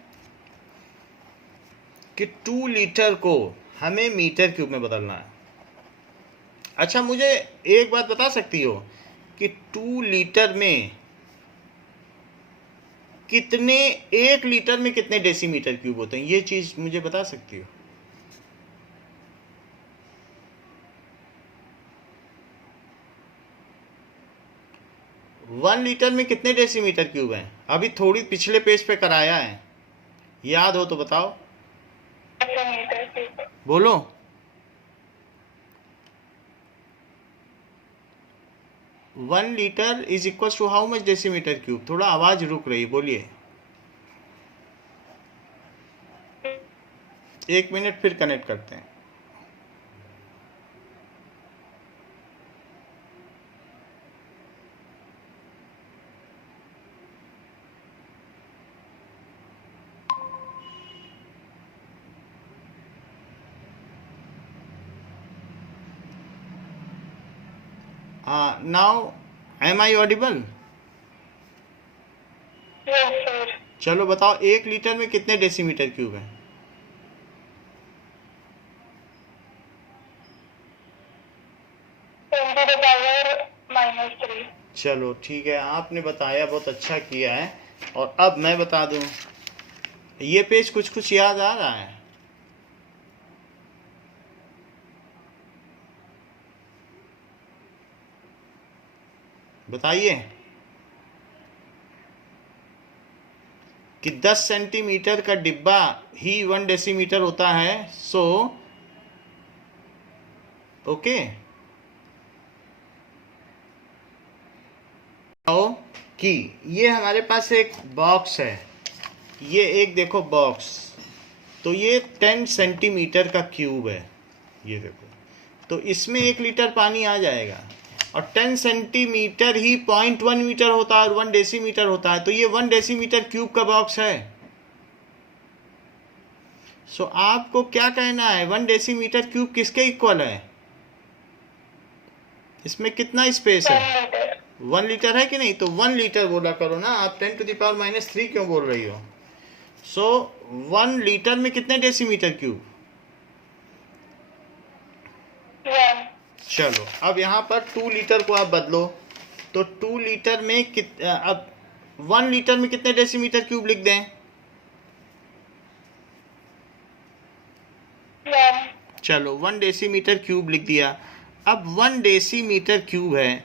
कि 2 लीटर को हमें मीटर क्यूब में बदलना है। अच्छा, मुझे एक बात बता सकती हो कि 2 लीटर में कितने, 1 लीटर में कितने डेसीमीटर क्यूब होते हैं? ये चीज मुझे बता सकती हो? वन लीटर में कितने डेसीमीटर क्यूब हैं? अभी थोड़ी पिछले पेज पे कराया है, याद हो तो बताओ। बोलो। 1 litre is equal to how much decimetre cube? थोड़ा आवाज रुक रही, बोलिए। 1 मिनट फिर कनेक्ट करते हैं। Now am I audible? Yes, sir. चलो बताओ 1 लीटर में कितने डेसीमीटर क्यूब है? 10 to the power -3. चलो ठीक है, आपने बताया, बहुत अच्छा किया है। और अब मैं बता दूं, ये पेज कुछ कुछ याद आ रहा है? बताइए कि 10 सेंटीमीटर का डिब्बा ही 1 डेसीमीटर होता है। सो ओके, कि ये हमारे पास एक बॉक्स है, ये एक देखो बॉक्स, तो ये 10 सेंटीमीटर का क्यूब है, ये देखो। तो इसमें 1 लीटर पानी आ जाएगा, और 10 सेंटीमीटर ही 0.1 मीटर होता है और 1 डेसीमीटर होता है, तो ये 1 डेसीमीटर क्यूब का बॉक्स है। सो आपको क्या कहना है, 1 डेसीमीटर क्यूब किसके इक्वल है? इसमें कितना स्पेस है? 1 liter. 1 लीटर है कि नहीं? तो 1 लीटर बोला करो ना, आप 10 to the power -3 क्यों बोल रही हो? सो 1 लीटर में कितने डेसीमीटर क्यूब? 1. चलो अब यहाँ पर 2 लीटर को आप बदलो, तो 2 लीटर में अब 1 लीटर में कितने डेसीमीटर क्यूब लिख दें? 1. चलो 1 डेसीमीटर क्यूब लिख दिया। अब 1 डेसीमीटर क्यूब है,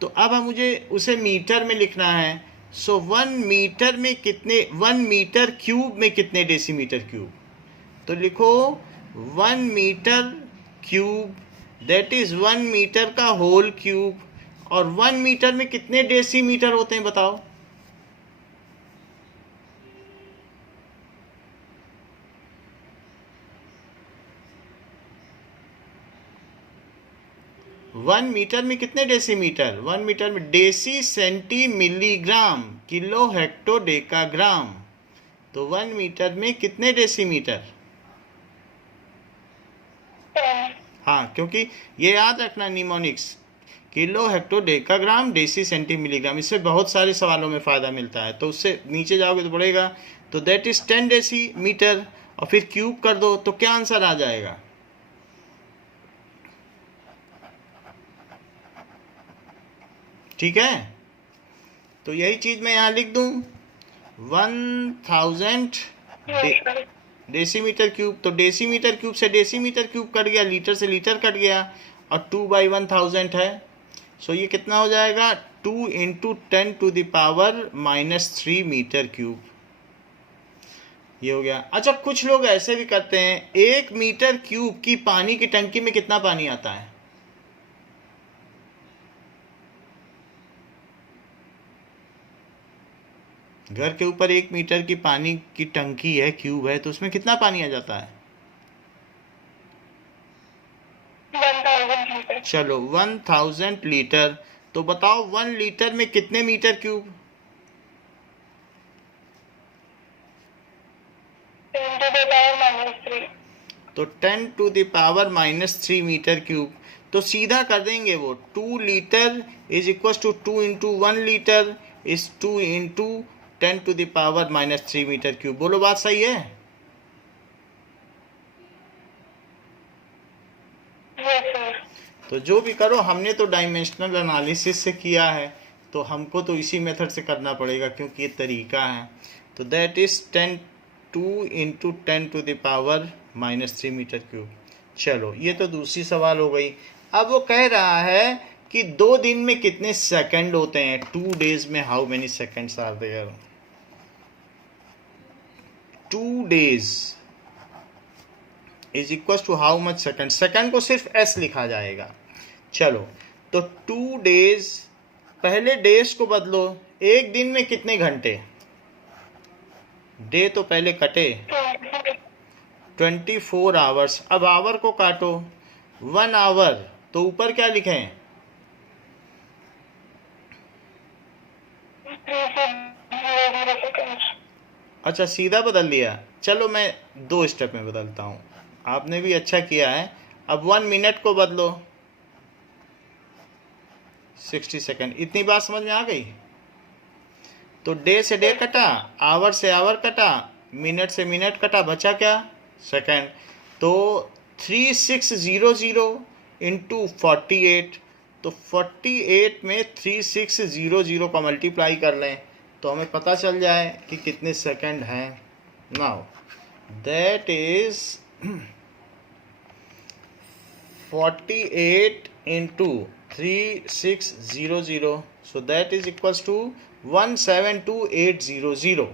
तो अब हम मुझे उसे मीटर में लिखना है। सो 1 मीटर में कितने, 1 मीटर क्यूब में कितने डेसीमीटर क्यूब? तो लिखो 1 metre cube, that is 1 metre का होल क्यूब। और 1 मीटर में कितने डेसीमीटर होते हैं बताओ? वन मीटर में कितने डेसीमीटर? 1 मीटर में deci centi milligram kilo hecto decagram. तो 1 मीटर में कितने डेसीमीटर? 10. हाँ, क्योंकि ये याद रखना mnemonics, kilo hecto decagram deci centi milligram, इससे बहुत सारे सवालों में फ़ायदा मिलता है। तो उससे नीचे जाओगे तो पड़ेगा, तो दैट इज 10 डेसीमीटर, और फिर क्यूब कर दो तो क्या आंसर आ जाएगा? ठीक है, तो यही चीज मैं यहाँ लिख दूं, 1000 Yes, sir. Decimetre cube. तो डेसीमीटर क्यूब से डेसीमीटर क्यूब कट गया, लीटर से लीटर कट गया, और 2/1000 है। सो ये कितना हो जाएगा? 2 × 10 to the power -3 metre cube. ये हो गया। अच्छा, कुछ लोग ऐसे भी करते हैं, 1 मीटर क्यूब की पानी की टंकी में कितना पानी आता है? घर के ऊपर 1 मीटर की पानी की टंकी है, क्यूब है, तो उसमें कितना पानी आ जाता है? 1000 liter. चलो 1000 लीटर। तो बताओ 1 लीटर में कितने metre cube? 10 to the power -3. तो 10 to the power -3 metre cube. तो सीधा कर देंगे वो, 2 litre is equal to 2 × 1 litre is 2 × 10 to the power -3 metre cube. बोलो बात सही है? Yes, sir. तो जो भी करो, हमने तो डायमेंशनल एनालिसिस से किया है, तो हमको तो इसी मेथड से करना पड़ेगा क्योंकि ये तरीका है। तो that is 2 × 10 to the power -3 metre cube. चलो ये तो दूसरी सवाल हो गई। अब वो कह रहा है कि 2 दिन में कितने सेकंड होते हैं? 2 days में how many seconds are there? 2 days is equal to how much second? Second को सिर्फ एस लिखा जाएगा। चलो, तो 2 days पहले डेज को बदलो, एक दिन में कितने घंटे, डे तो पहले कटे 24 आवर्स। अब आवर को काटो, 1 आवर तो ऊपर क्या लिखें, 3,600 seconds। अच्छा सीधा बदल दिया, चलो मैं 2 स्टेप में बदलता हूँ, आपने भी अच्छा किया है। अब 1 मिनट को बदलो 60 सेकंड। इतनी बात समझ में आ गई? तो डे से डे कटा, आवर से आवर कटा, मिनट से मिनट कटा, बचा क्या, सेकंड। तो 3600 इंटू 48, तो 48 में 3600 का मल्टीप्लाई कर लें तो हमें पता चल जाए कि कितने सेकंड हैं। Now that is 48 into 3600, so that is equals to 172800।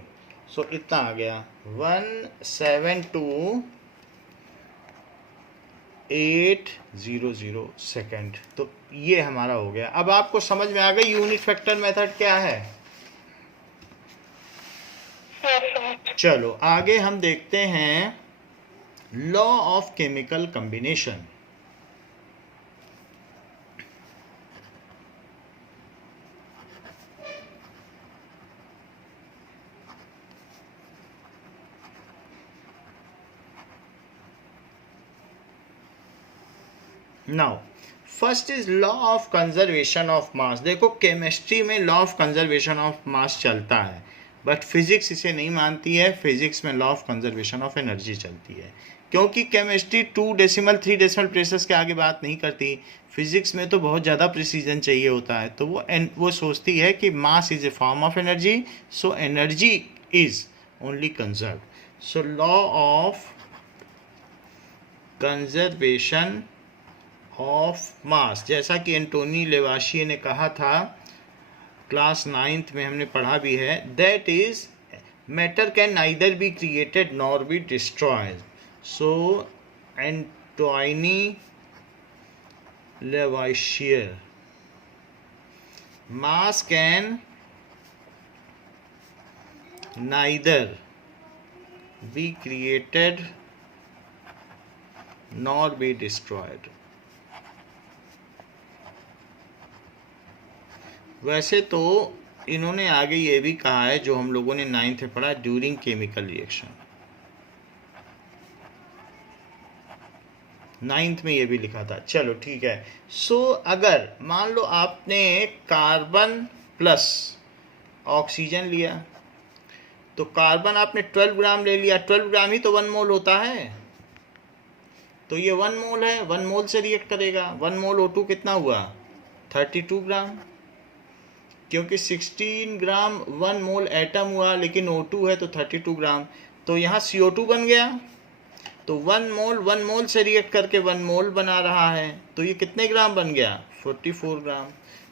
so इतना आ गया 172800 सेकेंड। तो ये हमारा हो गया। अब आपको समझ में आ गई यूनिट फैक्टर मेथड क्या है। चलो आगे हम देखते हैं law of chemical combination. Now first is law of conservation of mass. देखो केमिस्ट्री में law of conservation of mass चलता है, बट फिजिक्स इसे नहीं मानती है। फिजिक्स में law of conservation of energy चलती है, क्योंकि केमिस्ट्री 2 डेसिमल 3 डेसिमल प्लेसेस के आगे बात नहीं करती। फिजिक्स में तो बहुत ज़्यादा प्रिसीजन चाहिए होता है, तो वो सोचती है कि mass is a form of energy, so energy is only conserve. So law of conservation of mass, जैसा कि एंटोनी लेवाशिए ने कहा था, क्लास 9th में हमने पढ़ा भी है, that is matter can neither be created nor be destroyed. So Antoine Lavoisier, mass can neither be created nor be destroyed. वैसे तो इन्होंने आगे ये भी कहा है, जो हम लोगों ने 9th में पढ़ा, ड्यूरिंग केमिकल रिएक्शन, 9th में ये भी लिखा था। चलो ठीक है। सो अगर मान लो आपने कार्बन प्लस ऑक्सीजन लिया, तो कार्बन आपने 12 ग्राम ले लिया, 12 ग्राम ही तो 1 मोल होता है, तो ये 1 मोल है, 1 मोल से रिएक्ट करेगा। 1 मोल O2 कितना हुआ, 32 ग्राम, क्योंकि 16 ग्राम 1 मोल एटम हुआ, लेकिन O2 है तो 32 ग्राम, तो यहाँ CO2 बन गया। तो 1 मोल से रिएक्ट करके 1 मोल बना रहा है, तो ये कितने ग्राम बन गया, 44 gram.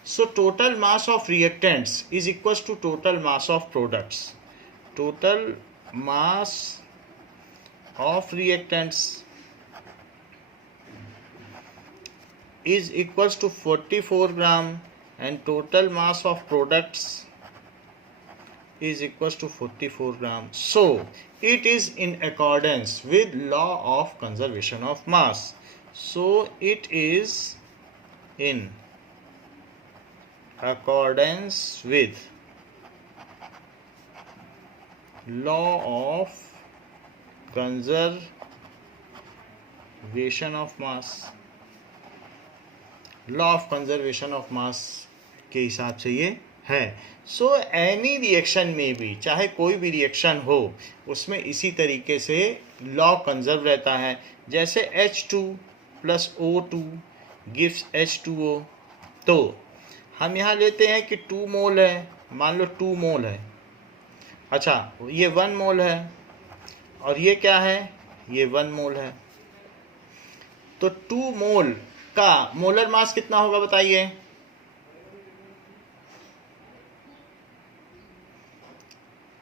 So total mass of reactants is equal to total mass of products. Total mass of reactants is equals to 44 gram and total mass of products is equals to 44 gram. So it is in accordance with law of conservation of mass. So it is in accordance with law of conservation of mass. Law of conservation of mass के हिसाब से ये है। सो एनी रिएक्शन में भी, चाहे कोई भी रिएक्शन हो, उसमें इसी तरीके से लॉ कंजर्व रहता है। जैसे H2 plus O2 gives H2O, तो हम यहाँ लेते हैं कि 2 मोल है, मान लो 2 मोल है, अच्छा ये 1 मोल है, और ये क्या है, ये 1 मोल है। तो 2 मोल का मोलर मास कितना होगा बताइए,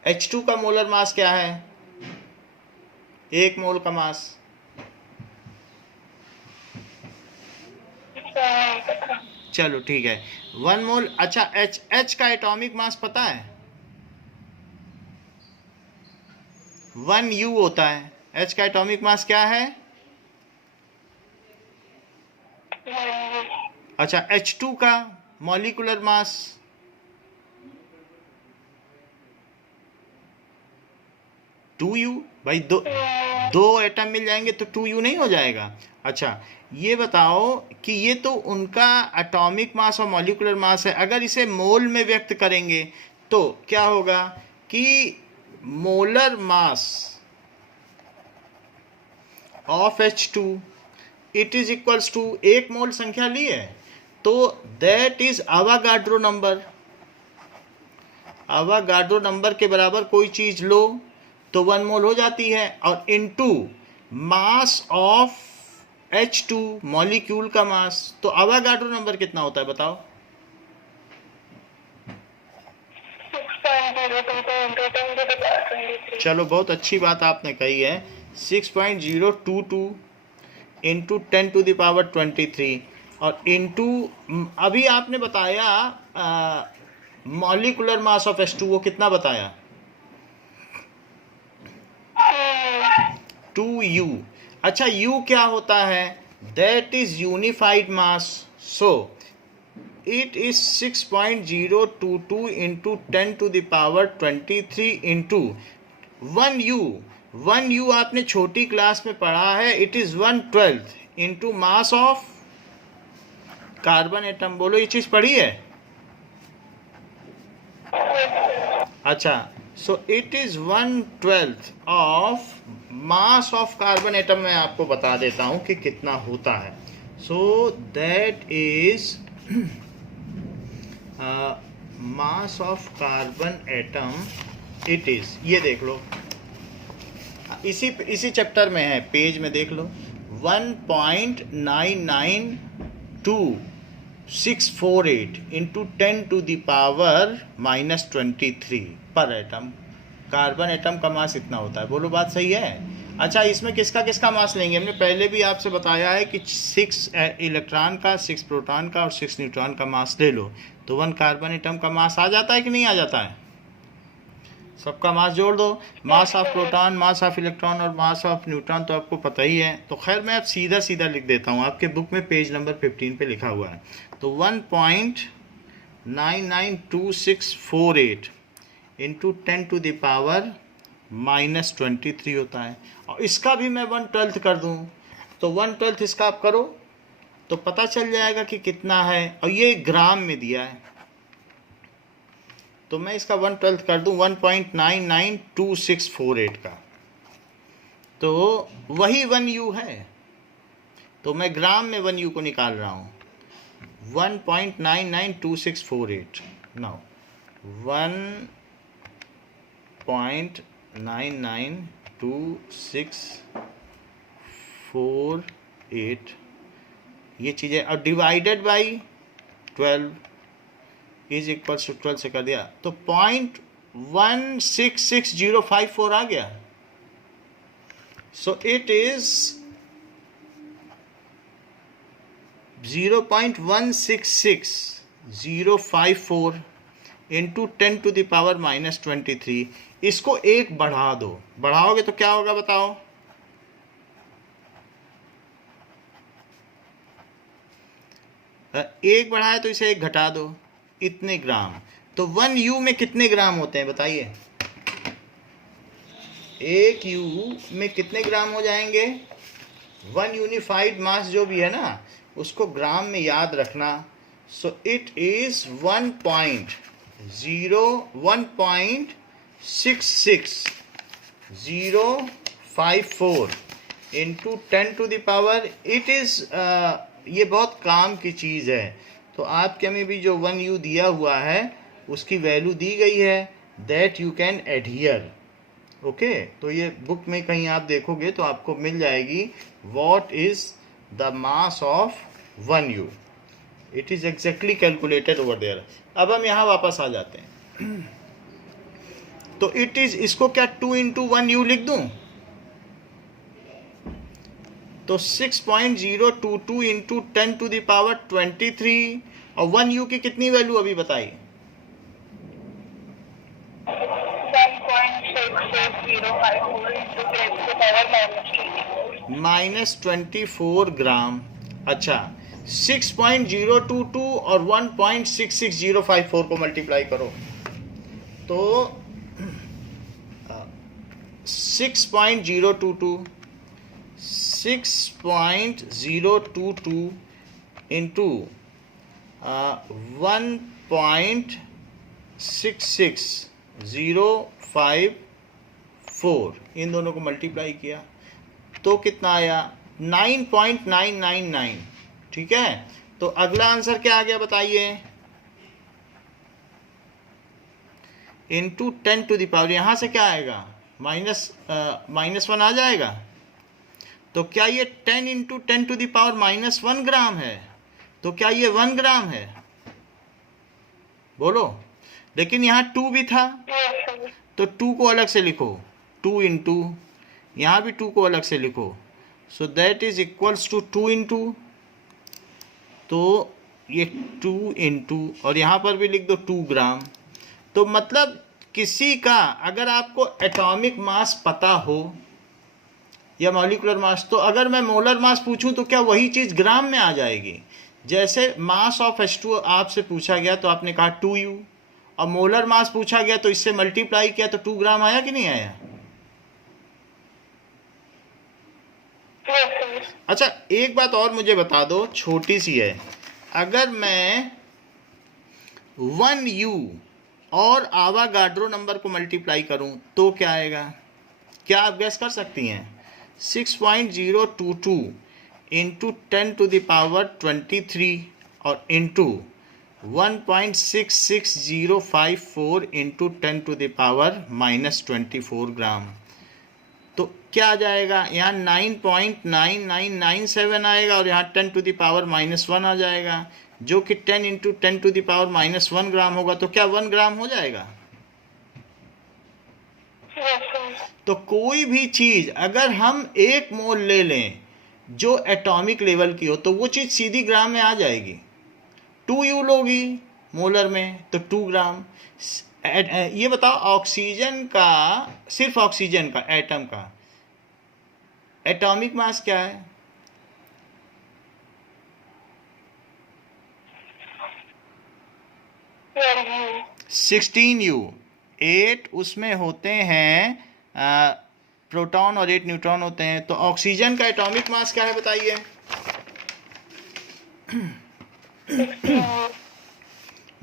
H2 का मोलर मास क्या है, 1 मोल का मास, चलो ठीक है। 1 मोल। अच्छा, H का एटॉमिक मास पता है? 1 U होता है। H का एटॉमिक मास क्या है? अच्छा, H2 का मॉलिक्यूलर मास? To you. भाई दो एटम मिल जाएंगे तो 2U नहीं हो जाएगा? अच्छा, ये बताओ कि ये तो उनका एटॉमिक मास और मॉलिक्यूलर मास है। अगर इसे मोल में व्यक्त करेंगे तो क्या होगा कि molar mass of H2 it is equals to, एक मोल संख्या ली है तो that is Avogadro number. Avogadro number के बराबर कोई चीज लो तो 1 मोल हो जाती है, और into mass of H2 molecule का मास। तो अवागाड्रो नंबर कितना होता है बताओ? 6.022 चलो, बहुत अच्छी बात आपने कही है। 6.022 इंटू 10⁻23 और इंटू, अभी आपने बताया मॉलिकुलर मास ऑफ H2 वो कितना बताया? 2U। अच्छा, U क्या होता है? That is unified mass. So it is 6.022 into 10⁻23 into 1U। 1U आपने छोटी क्लास में पढ़ा है, it is 1/12 into mass of carbon atom. बोलो, ये चीज पढ़ी है? अच्छा, सो it is 1/12 of mass of carbon atom. मैं आपको बता देता हूं कि कितना होता है। So that is mass of carbon atom, it is, ये देख लो, इसी चैप्टर में है, पेज में देख लो, 1.992648 इंटू 10⁻⁻23 पर एटम। कार्बन एटम का मास इतना होता है। बोलो, बात सही है? अच्छा, इसमें किसका किसका मास लेंगे? हमने पहले भी आपसे बताया है कि 6 इलेक्ट्रॉन का, 6 प्रोटॉन का और 6 न्यूट्रॉन का मास ले लो तो 1 कार्बन एटम का मास आ जाता है कि नहीं आ जाता है? सबका मास जोड़ दो, mass of proton, mass of electron और मास ऑफ न्यूट्रॉन तो आपको पता ही है। तो खैर, मैं अब सीधा सीधा लिख देता हूँ, आपके बुक में पेज नंबर 15 पे लिखा हुआ है। तो 1.992648 इंटू 10⁻⁻23 होता है। और इसका भी मैं 1/12 कर दूँ तो 1/12 इसका आप करो तो पता चल जाएगा कि कितना है, और ये ग्राम में दिया है तो मैं इसका 1/12 कर दूं 1.992648 का, तो वही 1U है। तो मैं ग्राम में 1U को निकाल रहा हूं, 1.992648। नाउ 1.992648 ये चीज़ें, और divided by 12 is equals to 12 से कर दिया तो 0.166054 आ गया। So it is 0.166054 into 10⁻⁻23। इसको एक बढ़ा दो, बढ़ाओगे तो क्या होगा बताओ? एक बढ़ाए तो इसे एक घटा दो, इतने ग्राम। तो 1U में कितने ग्राम होते हैं बताइए? 1U में कितने ग्राम हो जाएंगे? 1 यूनिफाइड मास जो भी है ना, उसको ग्राम में याद रखना। सो it is 1.6654 into 10⁻, it is, ये बहुत काम की चीज़ है। तो आपके में भी जो 1U दिया हुआ है उसकी वैल्यू दी गई है, that you can adhere. Okay, तो ये बुक में कहीं आप देखोगे तो आपको मिल जाएगी what is the mass of 1U। It is exactly calculated over there. अब हम यहाँ वापस आ जाते हैं तो इट इज, इसको क्या 2 इंटू 1U लिख दूं? तो 6.022 इंटू 10⁻23 और 1u की कितनी वैल्यू अभी बताई? 1.6605 into 10 to the power minus 24. -24 ग्राम। अच्छा, 6.022 और 1.66054 को मल्टीप्लाई करो तो 6.022 इंटू 1.66054, इन दोनों को मल्टीप्लाई किया तो कितना आया? 9.999। ठीक है, तो अगला आंसर क्या आ गया बताइए? इंटू 10 टू द पावर, यहां से क्या आएगा? -1 आ जाएगा। तो क्या ये 10 इंटू 10 टू द पावर -1 ग्राम है? तो क्या ये 1 ग्राम है? बोलो। लेकिन यहाँ 2 भी था, Yes, sir. तो 2 को अलग से लिखो, 2 इंटू, यहाँ भी 2 को अलग से लिखो, so that is equals to 2 into, तो ये 2 इंटू, और यहाँ पर भी लिख दो 2 ग्राम। तो मतलब किसी का अगर आपको एटॉमिक मास पता हो या मॉलिक्यूलर मास, तो अगर मैं मोलर मास पूछूं तो क्या वही चीज़ ग्राम में आ जाएगी? जैसे मास ऑफ H2 आपसे पूछा गया तो आपने कहा 2u, और मोलर मास पूछा गया तो इससे मल्टीप्लाई किया तो 2 ग्राम आया कि नहीं आया? Yes, sir. अच्छा, एक बात और मुझे बता दो, छोटी सी है। अगर मैं 1u और आवागाड्रो नंबर को मल्टीप्लाई करूं तो क्या आएगा? क्या आप गैस कर सकती हैं? 6.022 इंटू 10 टू द पावर 23 और into 1.66054 into 10 to the power -24 gram. तो क्या आ जाएगा? यहाँ 9.9997 आएगा और यहाँ 10 टू द पावर -1 आ जाएगा, जो कि 10 इंटू 10 टू द पावर -1 ग्राम होगा। तो क्या 1 ग्राम हो जाएगा? Yes, sir. तो कोई भी चीज़ अगर हम 1 मोल ले लें जो एटॉमिक लेवल की हो तो वो चीज़ सीधी ग्राम में आ जाएगी। 2u लोगी मोलर में तो 2 ग्राम। ये बताओ, ऑक्सीजन का, सिर्फ ऑक्सीजन का, एटम का एटॉमिक मास क्या है? Well, you. 16u। 8 उसमें होते हैं प्रोटॉन और 8 न्यूट्रॉन होते हैं। तो ऑक्सीजन का एटॉमिक मास क्या है बताइए? 16.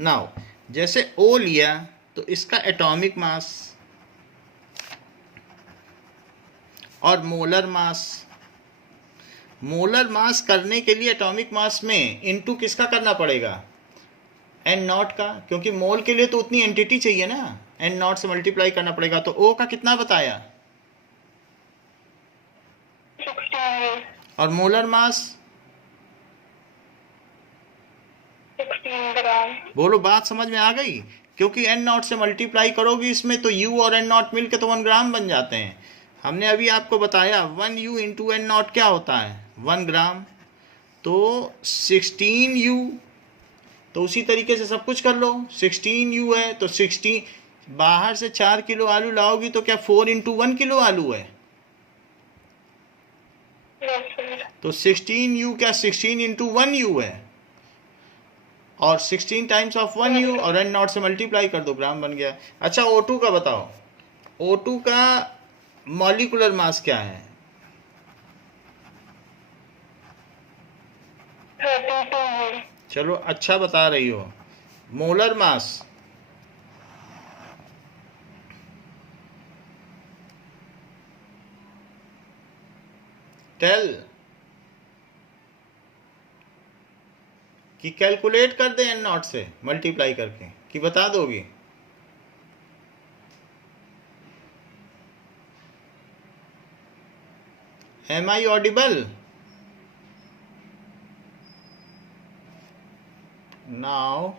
नाउ जैसे O लिया तो इसका एटॉमिक मास और मोलर मास करने के लिए एटॉमिक मास में इनटू किसका करना पड़ेगा? n0 का, क्योंकि मोल के लिए तो उतनी एंटिटी चाहिए ना, n0 से मल्टीप्लाई करना पड़ेगा। तो O का कितना बताया? 16. और मोलर मास? 16 ग्राम. बोलो, बात समझ में आ गई? क्योंकि n0 से मल्टीप्लाई करोगी इसमें तो u और n0 मिलके तो 1 ग्राम बन जाते हैं। हमने अभी आपको बताया 1u इंटू n0 क्या होता है? 1 ग्राम। तो 16u, तो उसी तरीके से सब कुछ कर लो। 16u है तो 16, बाहर से 4 किलो आलू लाओगी तो क्या 4 इंटू 1 किलो आलू है? Yes, sir. तो 16u क्या 16 इंटू 1u है, और 16 टाइम्स ऑफ 1u और n0 से मल्टीप्लाई कर दो, ग्राम बन गया। अच्छा, O2 का बताओ, O2 का मॉलिक्यूलर मास क्या है? 32. चलो अच्छा बता रही हो। Molar mass? टेल, कि कैलकुलेट कर दे n0 से मल्टीप्लाई करके, कि बता दोगी? Am I audible? Now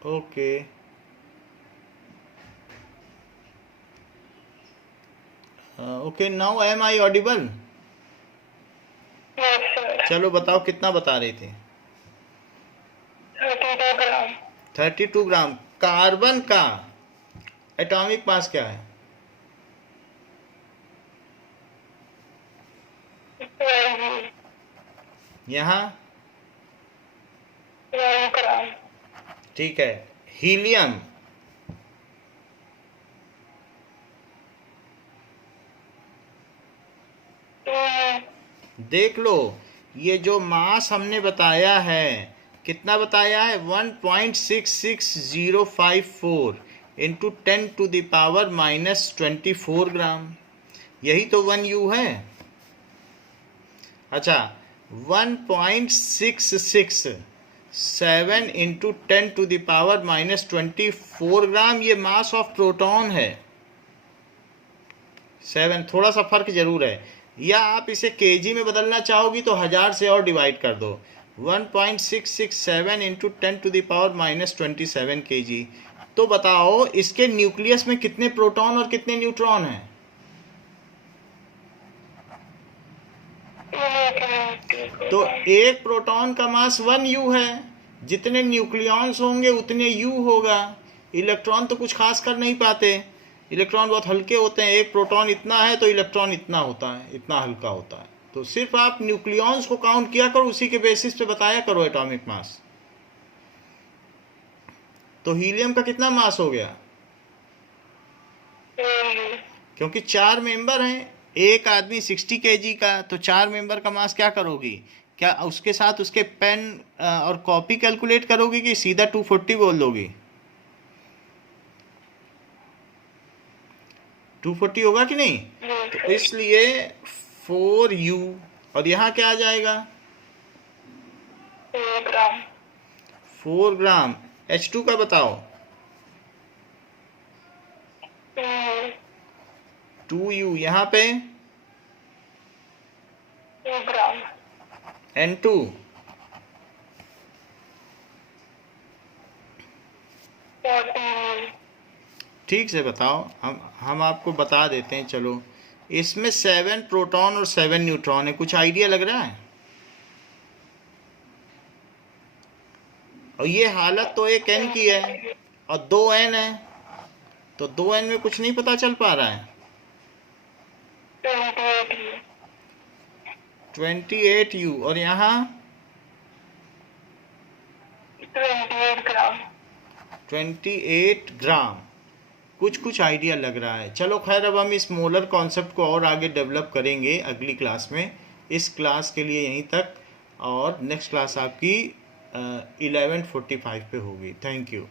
okay, okay, now am I audible? Yes, sir. चलो बताओ कितना बता रही थी? 32 ग्राम. 32 ग्राम। कार्बन का एटॉमिक मास क्या है? 12 यहाँ ग्राम. ठीक है। हीलियम? देख लो, ये जो मास हमने बताया है, कितना बताया है? 1.66054 इंटू 10⁻⁻⁻24 ग्राम। यही तो 1U है। अच्छा, 1.667 इंटू 10⁻⁻24 ग्राम, ये मास ऑफ प्रोटॉन है। 7, थोड़ा सा फर्क जरूर है। या आप इसे केजी में बदलना चाहोगी तो 1000 से और डिवाइड कर दो। 1.667 इंटू 10⁻⁻27 kg। तो बताओ इसके न्यूक्लियस में कितने प्रोटॉन और कितने न्यूट्रॉन हैं? तो एक प्रोटॉन का मास 1U है, जितने न्यूक्लियॉन्स होंगे उतने U होगा। इलेक्ट्रॉन तो कुछ खास कर नहीं पाते, इलेक्ट्रॉन बहुत हल्के होते हैं। एक प्रोटॉन इतना है तो इलेक्ट्रॉन इतना होता है, इतना हल्का होता है। तो सिर्फ आप न्यूक्लियॉन्स को काउंट किया करो, उसी के बेसिस पे बताया करो एटॉमिक मास। तो हीलियम का कितना मास हो गया? क्योंकि 4 मेंबर हैं, एक आदमी 60 kg का, तो 4 मेंबर का मास क्या करोगी? क्या उसके साथ उसके पेन और कॉपी कैलकुलेट करोगी कि सीधा 240 बोल दोगी? 240 होगा कि नहीं? तो इसलिए 4U, और यहाँ क्या आ जाएगा? 4 ग्राम। H2 का बताओ? 2U। यहाँ पे 2 ग्राम. N2? ठीक से बताओ, हम आपको बता देते हैं। चलो, इसमें 7 प्रोटॉन और 7 न्यूट्रॉन है। कुछ आइडिया लग रहा है? और ये हालत तो एक N की है और 2 N है, तो 2 N में कुछ नहीं पता चल पा रहा है। 28U। और यहाँ 28 ग्राम. 28 ग्राम। कुछ आइडिया लग रहा है। चलो खैर, अब हम इस मोलर कॉन्सेप्ट को और आगे डेवलप करेंगे अगली क्लास में। इस क्लास के लिए यहीं तक, और नेक्स्ट क्लास आपकी 11:45 पे होगी। Thank you.